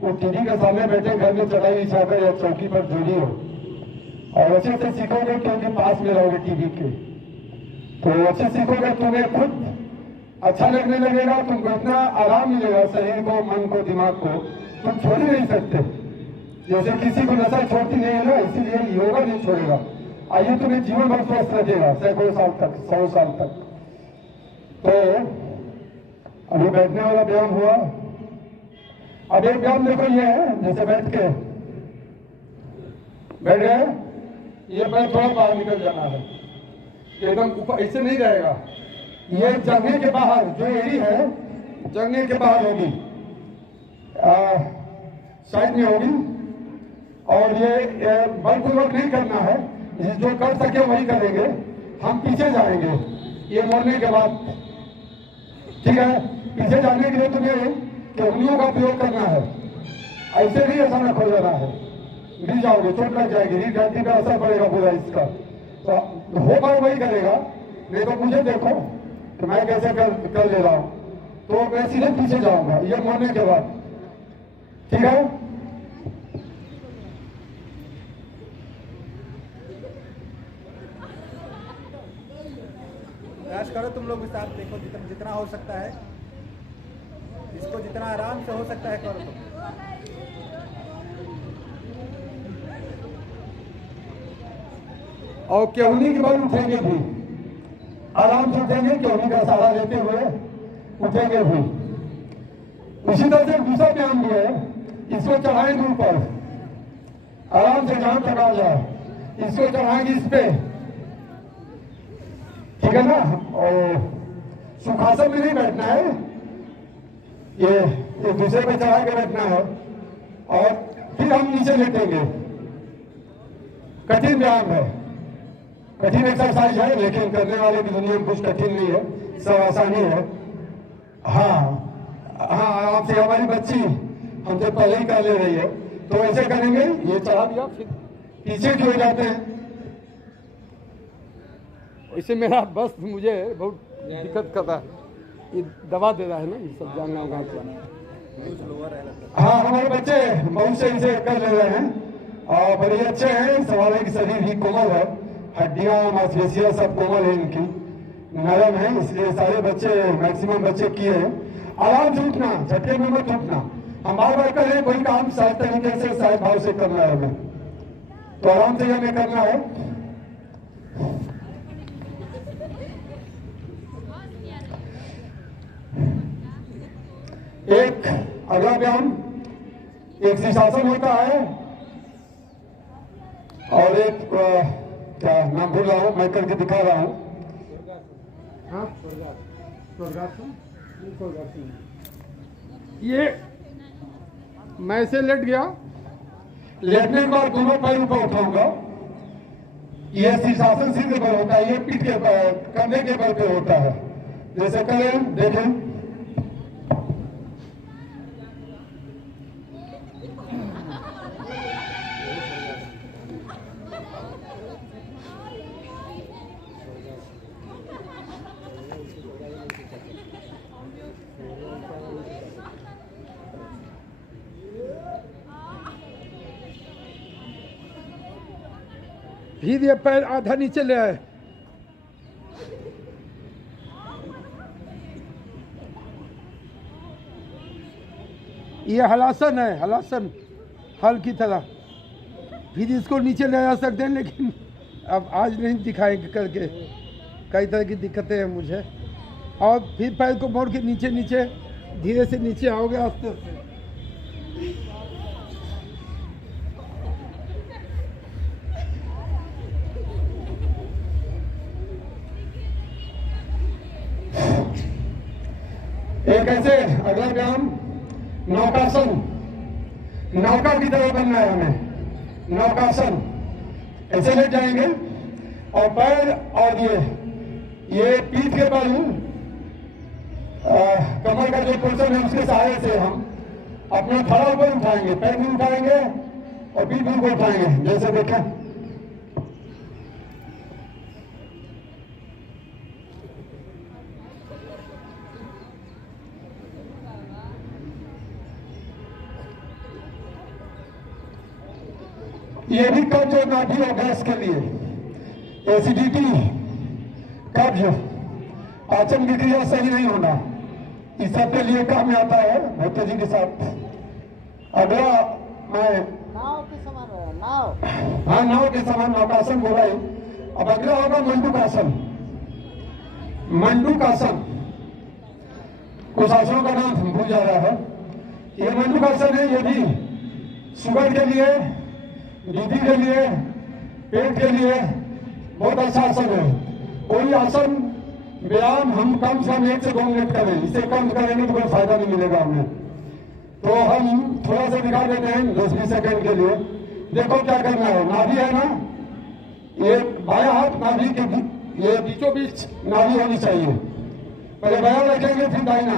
वो टीवी के सामने बैठे, घर में चटाई बिछाकर या चौकी पर जोड़ी हो, और अच्छे से सीखोगे क्योंकि पास में रहोगे टीवी के, तो अच्छे सीखोगे। तुम्हें खुद अच्छा लगने लगेगा, तुमको इतना आराम मिलेगा शरीर को, मन को, दिमाग को, तुम छोड़ ही नहीं सकते। जैसे किसी को नशा छोड़ती नहीं है ना, इसीलिए योगा नहीं छोड़ेगा। आइए तुम्हें जीवन भर स्वस्थ रखेगा, सैकड़ों साल तक, 100 साल तक। तो अभी बैठने वाला व्यायाम हुआ। अब एक व्यायाम देखो, ये है जैसे बैठ के बैठ गए, ये पैर थोड़ा बाहर निकल जाना है, एकदम ऊपर ऐसे नहीं रहेगा। ये जंघे के बाहर, जो एड़ी है जंघे के बाहर होगी, साइड में होगी। और ये बलपूर्वक नहीं करना है, जो कर सके वही करेंगे। हम पीछे जाएंगे ये मोड़ने के बाद, ठीक है। पीछे जाने के लिए तुम्हें उंगलियों का प्रयोग करना है, ऐसे नहीं ऐसा खो जाना है। गिर जाओगे, चोट लग जाएगी, रीढ़ हड्डी पे असर पड़ेगा पूरा इसका। तो हो पाए वही करेगा, नहीं तो मुझे देखो कि मैं कैसे कर ले रहा हूं। तो मैं सीधे पीछे जाऊंगा ये मोड़ने के बाद, ठीक है। प्रयास करो तुम लोग भी साथ, देखो जितना हो सकता है, इसको जितना आराम से हो सकता है करो तुम। और केहनी के बल उठेंगे भी, आराम से उठेंगे, केहनी का सहारा लेते हुए उठेंगे भी। उसी तरह से दूसरा व्यायाम भी है, इसको चढ़ाएंगे ऊपर, आराम से जहां तक आ जाए इसको चढ़ाएंगे इस पे, ठीक है ना। और सुखासन में नहीं बैठना है, ये दूसरे पे चढ़ा के बैठना है और फिर हम नीचे लेटेंगे। कठिन व्यायाम है, कठिन एक्सरसाइज है, लेकिन करने वाले की दुनिया में कुछ कठिन नहीं है, सब आसानी है। हाँ हाँ, आपसे हमारी बच्ची हमसे पहले ही कर ले रही है, तो ऐसे करेंगे, ये चढ़ा दिया फिर पीछे क्यों जाते हैं। इससे मेरा बस मुझे बहुत दिक्कत करता है, ये दबा दे रहा है ना, ये सब जानना होगा। हाँ, हमारे बच्चे बहुत सही से कर ले रहे हैं और बड़े अच्छे हैं। सवाल है कि शरीर भी कोमल है, हड्डियां मांसपेशियां सब कोमल है, इनकी नरम है, इसलिए सारे बच्चे मैक्सिमम बच्चे किए हैं। आराम से उठना, झटके में मत उठना। हम बार बार कर रहे हैं, कोई काम सहज तरीके से सहज भाव से करना है हमें, तो आराम से हमें करना है। एक अगला व्यायाम, एक शीर्षासन होता है और एक क्या नाम भूल रहा हूं, मैं करके दिखा रहा हूं। ये मैं ऐसे लेट गया, लेटने के बाद दोनों पैर ऊपर उठाऊंगा, ये शीर्षासन सिर के बल होता है, ये पीठ के कंधे के बल पे होता है। जैसे करें, देखें, फिर ये पैर आधा नीचे ले आए, ये हलासन है, हलासन हल की तरह। फिर इसको नीचे ले जा सकते हैं, लेकिन अब आज नहीं दिखाएंगे करके, कई तरह की दिक्कतें हैं मुझे। और फिर पैर को मोड़ के नीचे नीचे धीरे से नीचे आओगे आस्ते आस्ते। एक ऐसे अगला व्यायाम नौकासन, नौका की तरह बनना है हमें। नौकासन, ऐसे ले जाएंगे और पैर और ये पीठ के बल, कमर का जो पोर्शन है उसके सहारे से हम अपना खड़ा ऊपर उठाएंगे, पैर भी उठाएंगे और पीठ भी ऊपर उठाएंगे। जैसे देखें, ये भी कब्ज और नाभि और गैस के लिए, एसिडिटी, कब्ज, पाचन की क्रिया सही नहीं होना, इस सब के लिए काम में आता है बहुत तेजी के साथ। अगला मैं नाव के समान, नाव, हाँ नाव के समान नौकासन बोला ही। अब अगला होगा मंडूकासन। मंडूकासन, कुछ आसनों का नाम भूल जा रहा है। ये मंडूकासन है, ये भी शुगर के लिए, बीपी के लिए, पेट के लिए बहुत अच्छा आसन है। कोई आसन व्यायाम हम कम से कम 1 से 2 मिनट करें, इससे कम करेंगे तो कोई फायदा नहीं मिलेगा हमें। तो हम थोड़ा सा दिखा देते हैं 10-20 सेकंड के लिए। देखो क्या करना है, नाभि है ना, ये बाया हाथ नाभि के ये बीचों बीच नाभि होनी चाहिए। पहले बाया रखेंगे फिर दाहिना,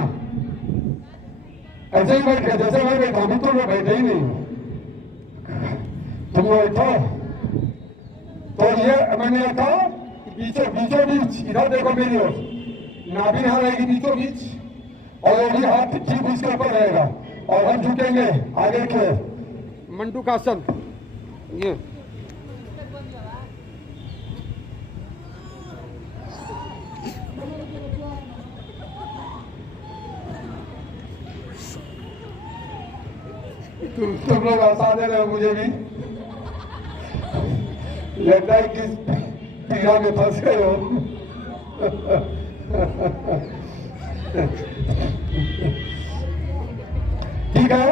ऐसे ही बैठ गए जैसे मैं बैठा, अभी तो लोग बैठे ही नहीं, तुम बैठो। तो ये मैंने रखा बीचों बीच, इधर देखो मेरी ओर, नाभि यहाँ रहेगी बीचों बीच और ये भी हाथ ठीक उसके ऊपर रहेगा और हम झुकेंगे आगे के। मंडूकासन, ये तुम लोग आसान दे रहे हो, मुझे भी लगता है कि तिरा में फंस गए हो। ठीक है,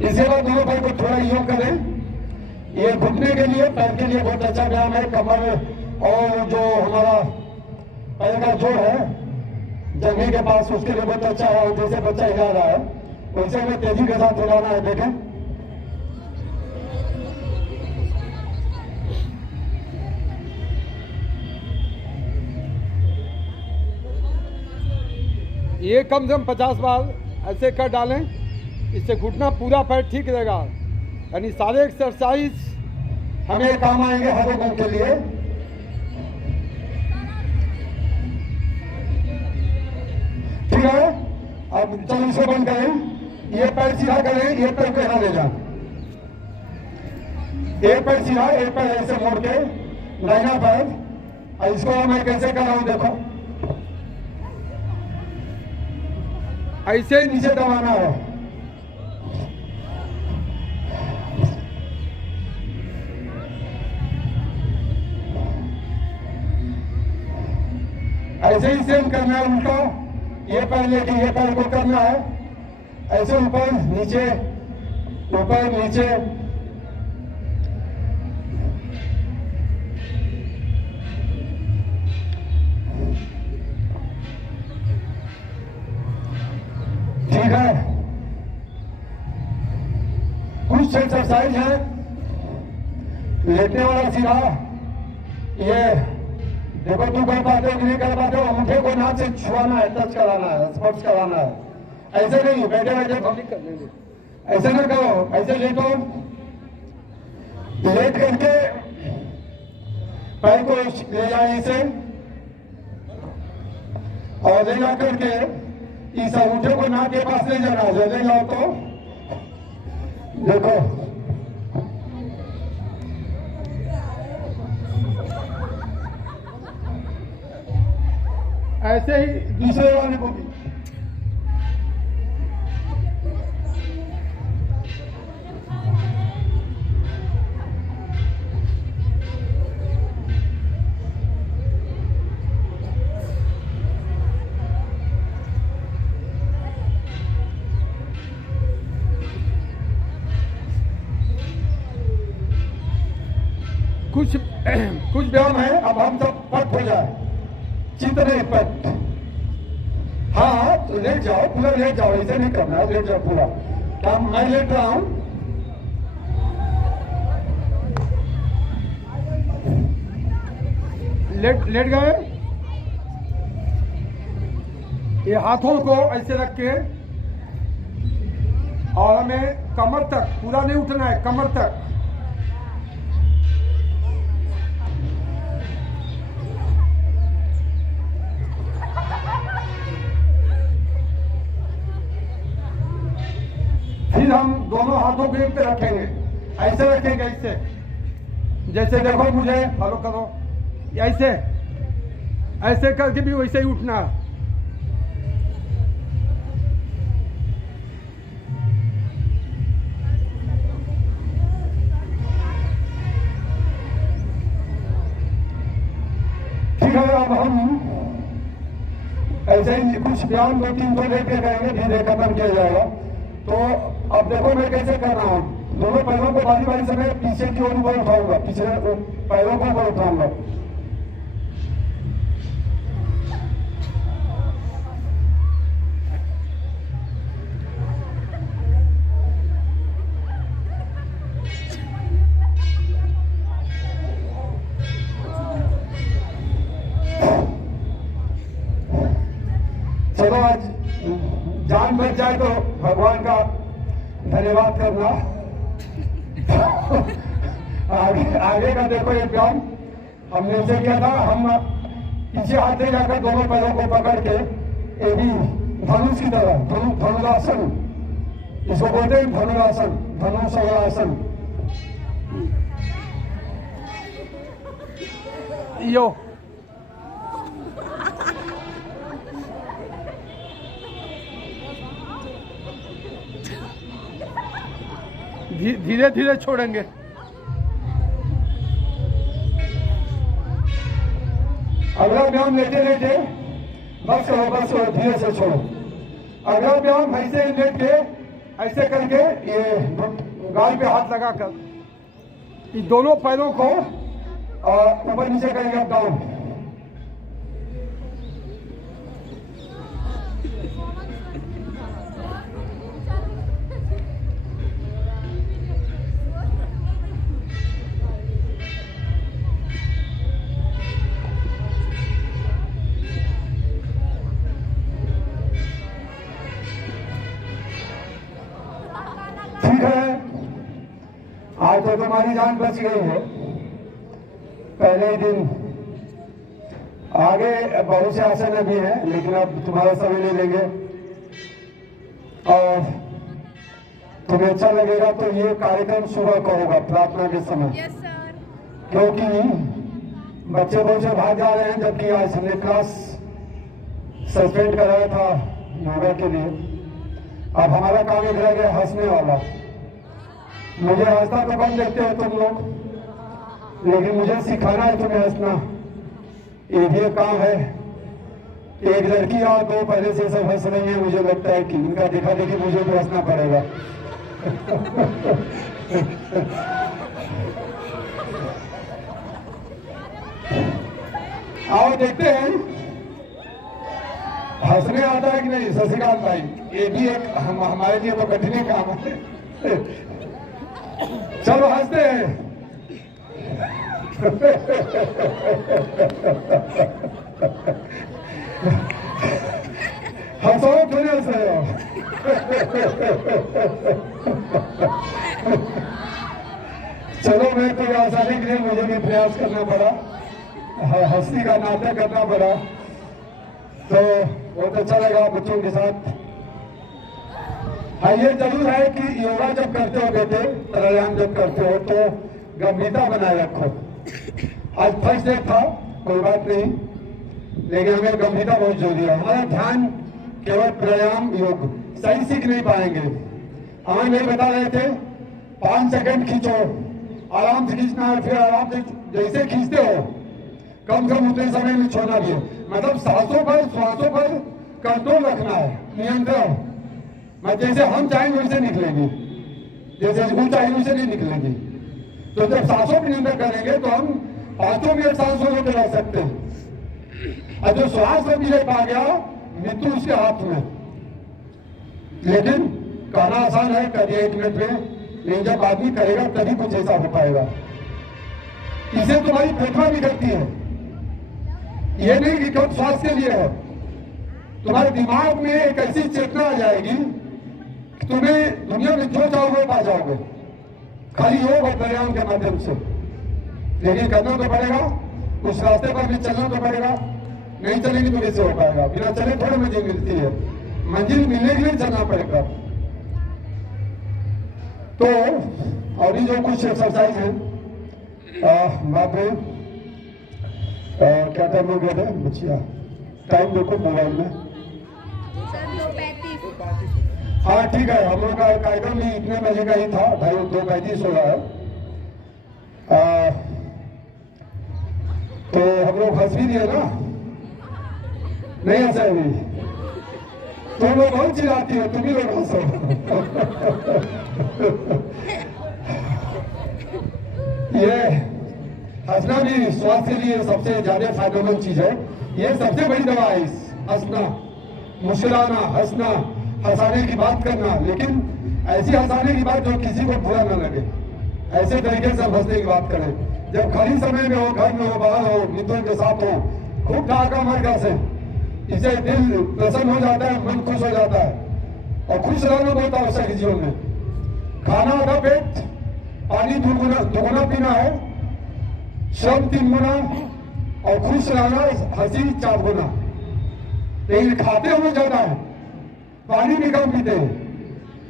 इसी बार दोनों भाई को थोड़ा योग करें। ये घुटने के लिए, पैर के लिए बहुत अच्छा व्यायाम है। कमर और जो हमारा पैर का जोड़ है जंघे के पास, उसके लिए बहुत अच्छा है। जैसे बच्चा हिला रहा है वैसे में तेजी के साथ हिलाना है। देखें, ये कम से कम 50 बार ऐसे कर डालें, इससे घुटना पूरा पैर ठीक रहेगा। यानी सारे एक्सरसाइज हमें काम आएंगे हर एक के लिए। ठीक है, अब चलो इसे बंद करें। ये पैर सीधा करें, ये पैर को यहां ले जाए। एक पैर सीधा, एक पैर ऐसे मोड़ के दाहिना पैर। और इसको मैं कैसे कर रहा हूं देखो, ऐसे नीचे दबाना है। ऐसे ही सेम करना है उल्टा। ये पैर लेके ये पैर को करना है ऐसे, ऊपर नीचे ऊपर नीचे। ठीक है, कुछ एक्सरसाइज है लेटने वाला सीधा। ये देखो, तू कर पाते हो कि नहीं कर पाते हो, अंगूठे को नाक से छुआना है, टच कराना है, स्पर्श कराना है। ऐसे नहीं, बैठे बैठे ऐसे ना करो, ऐसे लेटो। लेट करके पैर को ले जाए इसे, और ले जा करके इस अंगूठे को नाक के पास ले जाना है। जब ले जाओ तो देखो, ऐसे ही दूसरे वाले को भी। कुछ व्यायाम है, अब हम सब पट हो जाए, चित नहीं पट। हाँ, तो लेट जाओ, पूरा लेट जाओ, ऐसे नहीं करना है, लेट जाओ पूरा। क्या मैं लेट रहा हूं? लेट गए। ये हाथों को ऐसे रख के, और हमें कमर तक, पूरा नहीं उठना है, कमर तक। फिर हम दोनों हाथों को एक पे रखेंगे, ऐसे रखेंगे, ऐसे। जैसे देखो, मुझे फॉलो करो, ऐसे ऐसे करके भी वैसे ही उठना। ठीक है, अब हम ऐसे ही कुछ व्यायाम 2-3 तो लेके करेंगे, धीरे खत्म किया जाएगा। तो अब देखो मैं कैसे कर रहा हूँ। दोनों पैरों को बारी बारी से मैं पीछे की ओर ऊपर उठाऊंगा, पीछे पैरों को ऊपर उठाऊंगा। चलो, आज जान बच जाए तो भगवान का धन्यवाद करना। आगे का देखो, ये व्यायाम हमने उसे किया था। हम पीछे हाथ ले जाकर दोनों पैरों को पकड़ के, ये भी धनुष की तरह, धनुरासन इसको बोलते हैं, धनुरासन, धनुषासन। यो धीरे धीरे छोड़ेंगे। अगला व्यायाम लेटे लेटे बस करो, धीरे से छोड़ो। अगला व्यायाम ऐसे लेट के ऐसे करके ये गाल पे हाथ लगाकर ये दोनों पैरों को ऊपर नीचे करेंगे, अप डाउन। ठीक है, आज तो तुम्हारी जान बच गई है। पहले ही दिन आगे बहुत से आसन भी हैं, लेकिन अब तुम्हारा समय नहीं लेंगे। और तुम्हें अच्छा लगेगा तो ये कार्यक्रम सुबह का होगा, प्रार्थना के समय। क्योंकि बच्चे बहुत से भाग जा रहे हैं, जबकि आज हमने क्लास सस्पेंड कराया था योगा के लिए। अब हमारा काम एक रह गया हंसने वाला। मुझे हंसता तो कम देखते हो तुम लोग, लेकिन मुझे सिखाना है तुम्हें हंसना, ये भी एक काम है। एक लड़की और दो पहले से सब हंस रही है, मुझे लगता है कि इनका देखा देखी मुझे भी हंसना पड़ेगा। आओ देखते हैं हंसने आता है कि नहीं। शशिकांत भाई, ये भी एक हमारे लिए तो कठिन काम है। चलो हंसते हैं। हंसो, थोड़ी हंस रहे हो। चलो, मैं कोई आसानी के लिए मुझे भी प्रयास करना पड़ा, हंसी का नाटक करना पड़ा, तो बहुत अच्छा लगा बच्चों के साथ। हाँ, ये जरूर है कि योगा जब करते हो बेटे, प्राणायाम जब करते हो तो गंभीरता बनाए रखो। आज फर्स्ट डे था, कोई बात नहीं, लेकिन हमें गंभीरता बहुत जरूरी है। हमारा ध्यान केवल प्राणायाम योग सही सीख नहीं पाएंगे। हमें नहीं बता रहे थे 5 सेकंड खींचो, आराम से खींचना है, फिर आराम से जैसे खींचते हो कम से कम उतने समय में छोड़ना भी है। मतलब सांसों पर कंट्रोल रखना है, नियंत्रण। मैं जैसे हम चाहेंगे वैसे निकलेंगे, जैसे हम चाहेंगे वैसे नहीं निकलेंगे। तो जब सांसों पर नियंत्रण करेंगे तो हम 5 मिनट सांसों को रह सकते हैं। और जो श्वास में भी पा गया, मृत्यु उसके हाथ में। लेकिन कहना आसान है, करिए 1 मिनट में, लेकिन जब आदमी करेगा तभी कुछ ऐसा हो पाएगा। इसे तुम्हारी प्रतिभा निकलती है, ये नहीं कि केवल स्वास्थ्य के लिए है। तुम्हारे दिमाग में एक ऐसी चेतना आ जाएगी कि तुम्हें दुनिया में जो चाहोगे पा जाओगे, खाली योग और प्राणायाम के माध्यम से। लेकिन करना तो पड़ेगा, उस रास्ते पर भी चलना तो पड़ेगा। नहीं चलेंगे तो कैसे हो पाएगा? बिना चले थोड़ी मंजिल मिलती है, मंजिल मिलने के लिए चलना पड़ेगा। तो और ये जो कुछ एक्सरसाइज है बाद में क्या टाइम हो गया था बच्चिया? टाइम देखो मोबाइल में। हाँ ठीक है, हम लोग का कार्यक्रम भी इतने बजे का ही था, 2:35 हो रहा है। तो हम लोग हंस भी दिए ना, नहीं हंसा अभी? तुम लोग बहुत चिल्लाती हो, तुम ही लोग हंसो। ये हंसना भी स्वास्थ्य के लिए सबसे ज्यादा फायदेमंद चीज है। ये सबसे बड़ी दवा है, हंसना, मुस्कुराना, हंसना, हंसाने की बात करना, लेकिन ऐसी हंसाने की बात जो किसी को बुरा न लगे। ऐसे तरीके से हंसने की बात करें। जब खाली समय में हो, घर में हो, बाहर हो, मित्रों के साथ हो, खूब ठहाका मार से, इससे दिल प्रसन्न हो जाता है, मन खुश हो जाता है। और खुश रहना बहुत आवश्यक है जीवन में। खाना आधा पेट, पानी दुगुना पीना है, श्रम 3 गुना, और खुश रहना हंसी 4 गुना। लेकिन खाते हुए ज्यादा है, पानी भी कम पीते हैं,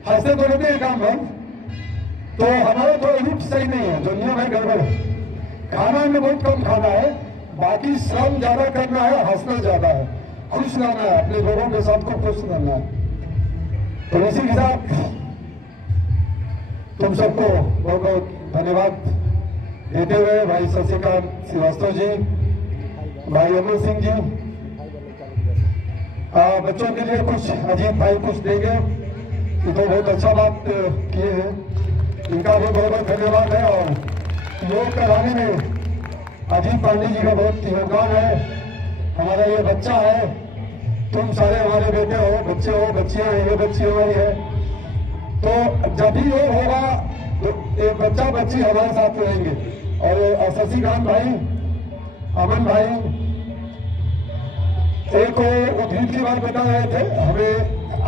हंसते तो रहते हैं काम भर। तो हमारा तो रूट सही नहीं है, जो नियम है गड़बड़ है। खाना में बहुत कम खाना है, बाकी श्रम ज्यादा करना है, हंसना ज्यादा है, खुश रहना है, अपने लोगों के साथ को खुश रहना है। तो इसी के साथ तुम सबको बहुत बहुत धन्यवाद देते हुए भाई शशिकांत श्रीवास्तव जी, भाई अमर सिंह जी बच्चों के लिए कुछ अजीत भाई कुछ देंगे। ये तो बहुत अच्छा बात किए हैं, इनका भी बहुत बहुत धन्यवाद है। और योग कराने में अजीत पांडे जी का बहुत योगदान है। हमारा ये बच्चा है, तुम सारे हमारे बेटे हो, बच्चे हो, बच्चियां हैं, ये बच्ची हमारी है। तो जब भी योग होगा तो एक बच्चा बच्ची हमारे साथ रहेंगे। और शशिकांत भाई, अमन भाई, एक उद्भिद की बात बता रहे थे, हमें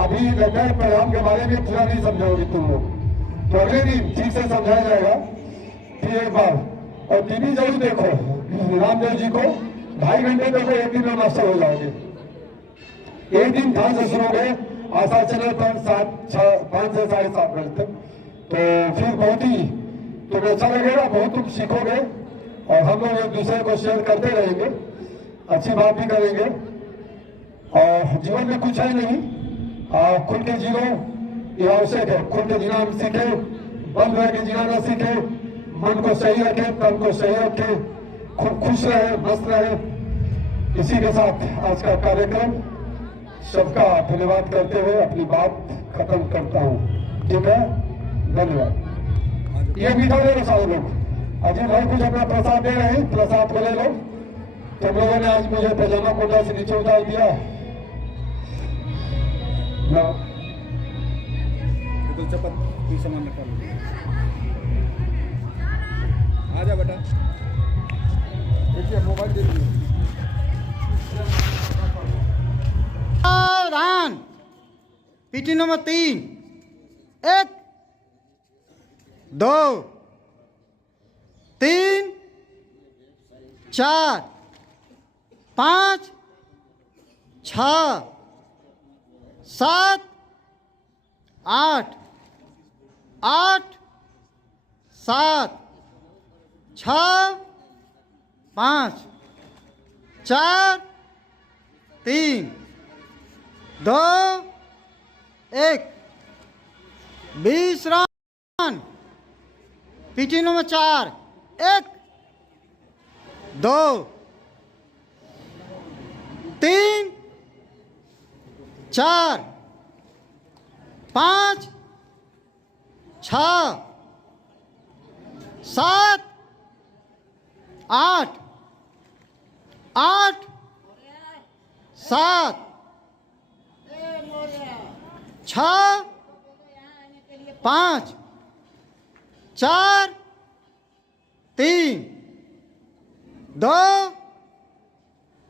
अभी लगता है परिणाम के बारे में पूरा नहीं समझाओगे तुम लोग, तो अगले दिन ठीक से समझाया जाएगा फिर एक बार। और टीवी जरूर देखो, रामदेव जी को 2.5 घंटे देखो, एक दिन में मास्टर हो जाओगे। एक दिन ध्यान से सुनोगे आशा चैनल पर 5 से 7:30 बजे तक, तो फिर बहुत ही तुम्हें अच्छा लगेगा, बहुत तुम सीखोगे। और हम लोग एक दूसरे को शेयर करते रहेंगे, अच्छी बात भी करेंगे। और जीवन में कुछ है नहीं, खुल के जीरो ये आवश्यक है। खुल के जीना हम सीखे, बंद रह के जीना ना सीखे, मन को सही रखे, तन को सही रखे, खुश रहे, मस्त रहे। इसी के साथ आज का कार्यक्रम सबका धन्यवाद करते हुए अपनी बात खत्म करता हूँ। ठीक है, धन्यवाद। ये मीठा ले लो सारे लोग। अजय भाई कुछ अपना प्रसाद दे रहे हैं, प्रसाद को ले लो। तुम लोगों ने आज मुझे पैजामा कोटा से नीचे उतार दिया ना। चप्पल सामान रखा लो, आ जा बेटा। देखिए मोबाइल दे दीजिए। सावधान। पीटी नंबर 3, 1 2 3 4 5 6 7 8 8 7 6 5 4 3 2 1 विश्राम। पीटी नंबर 4, 1 2 3 4 5 6 7 8 8 7 6 5 4 3 2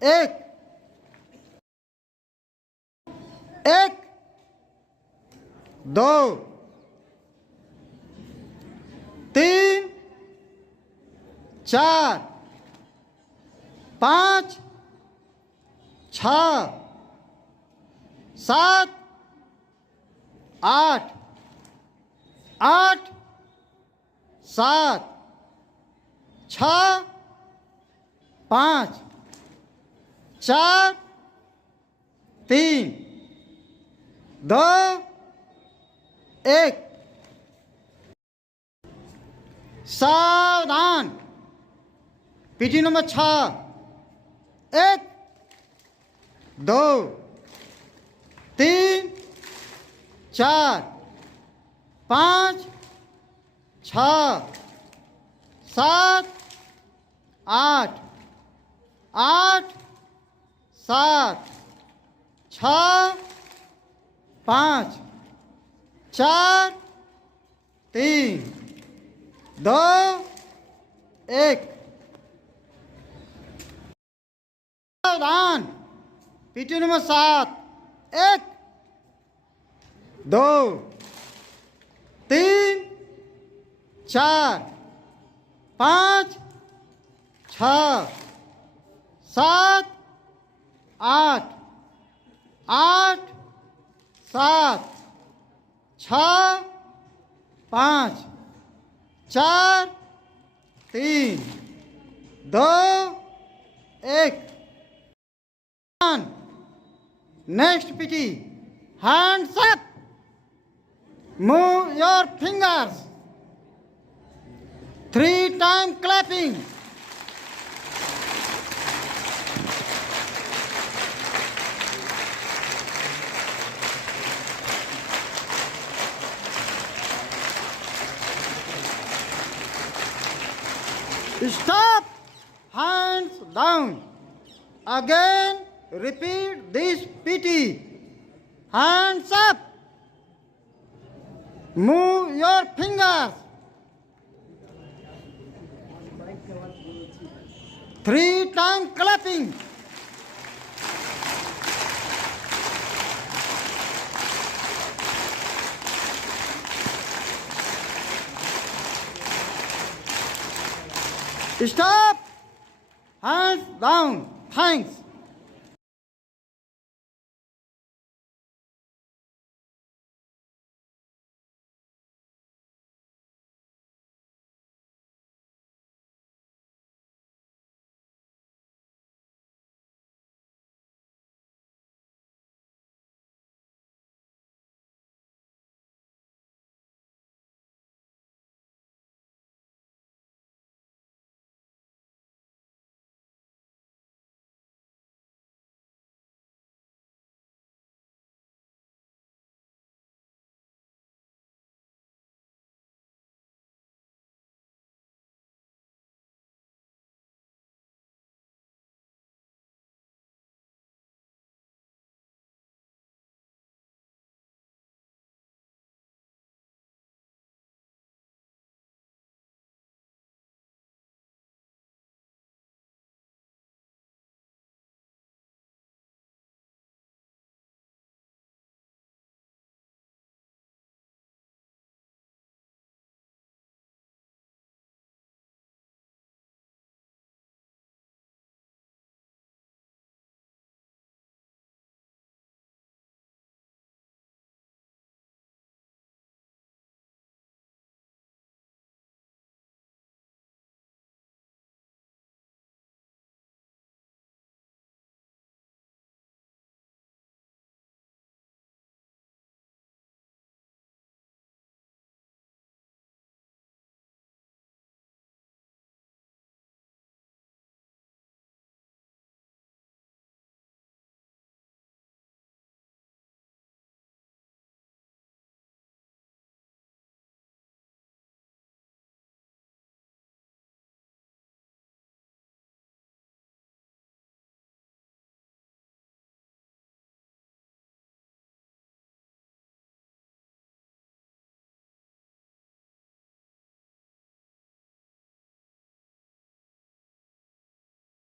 1 1 2 3 4 5 6 7 8 8 7 6 5 4 3 2 1 सावधान। पीटी नंबर 6, 1 2 3 4 5 6 7 8 8 7 6 5 4 3 2 1 सावधान। PT number 7, 1 2 3 4 5 6 7 8 8 7 6 5 4 3 2 1 Next PT, hands up, move your fingers, 3 times clapping. Stop. Hands down. Again, repeat this PT. Hands up. Move your fingers. 3 times clapping. Stop. Hands down. Thanks.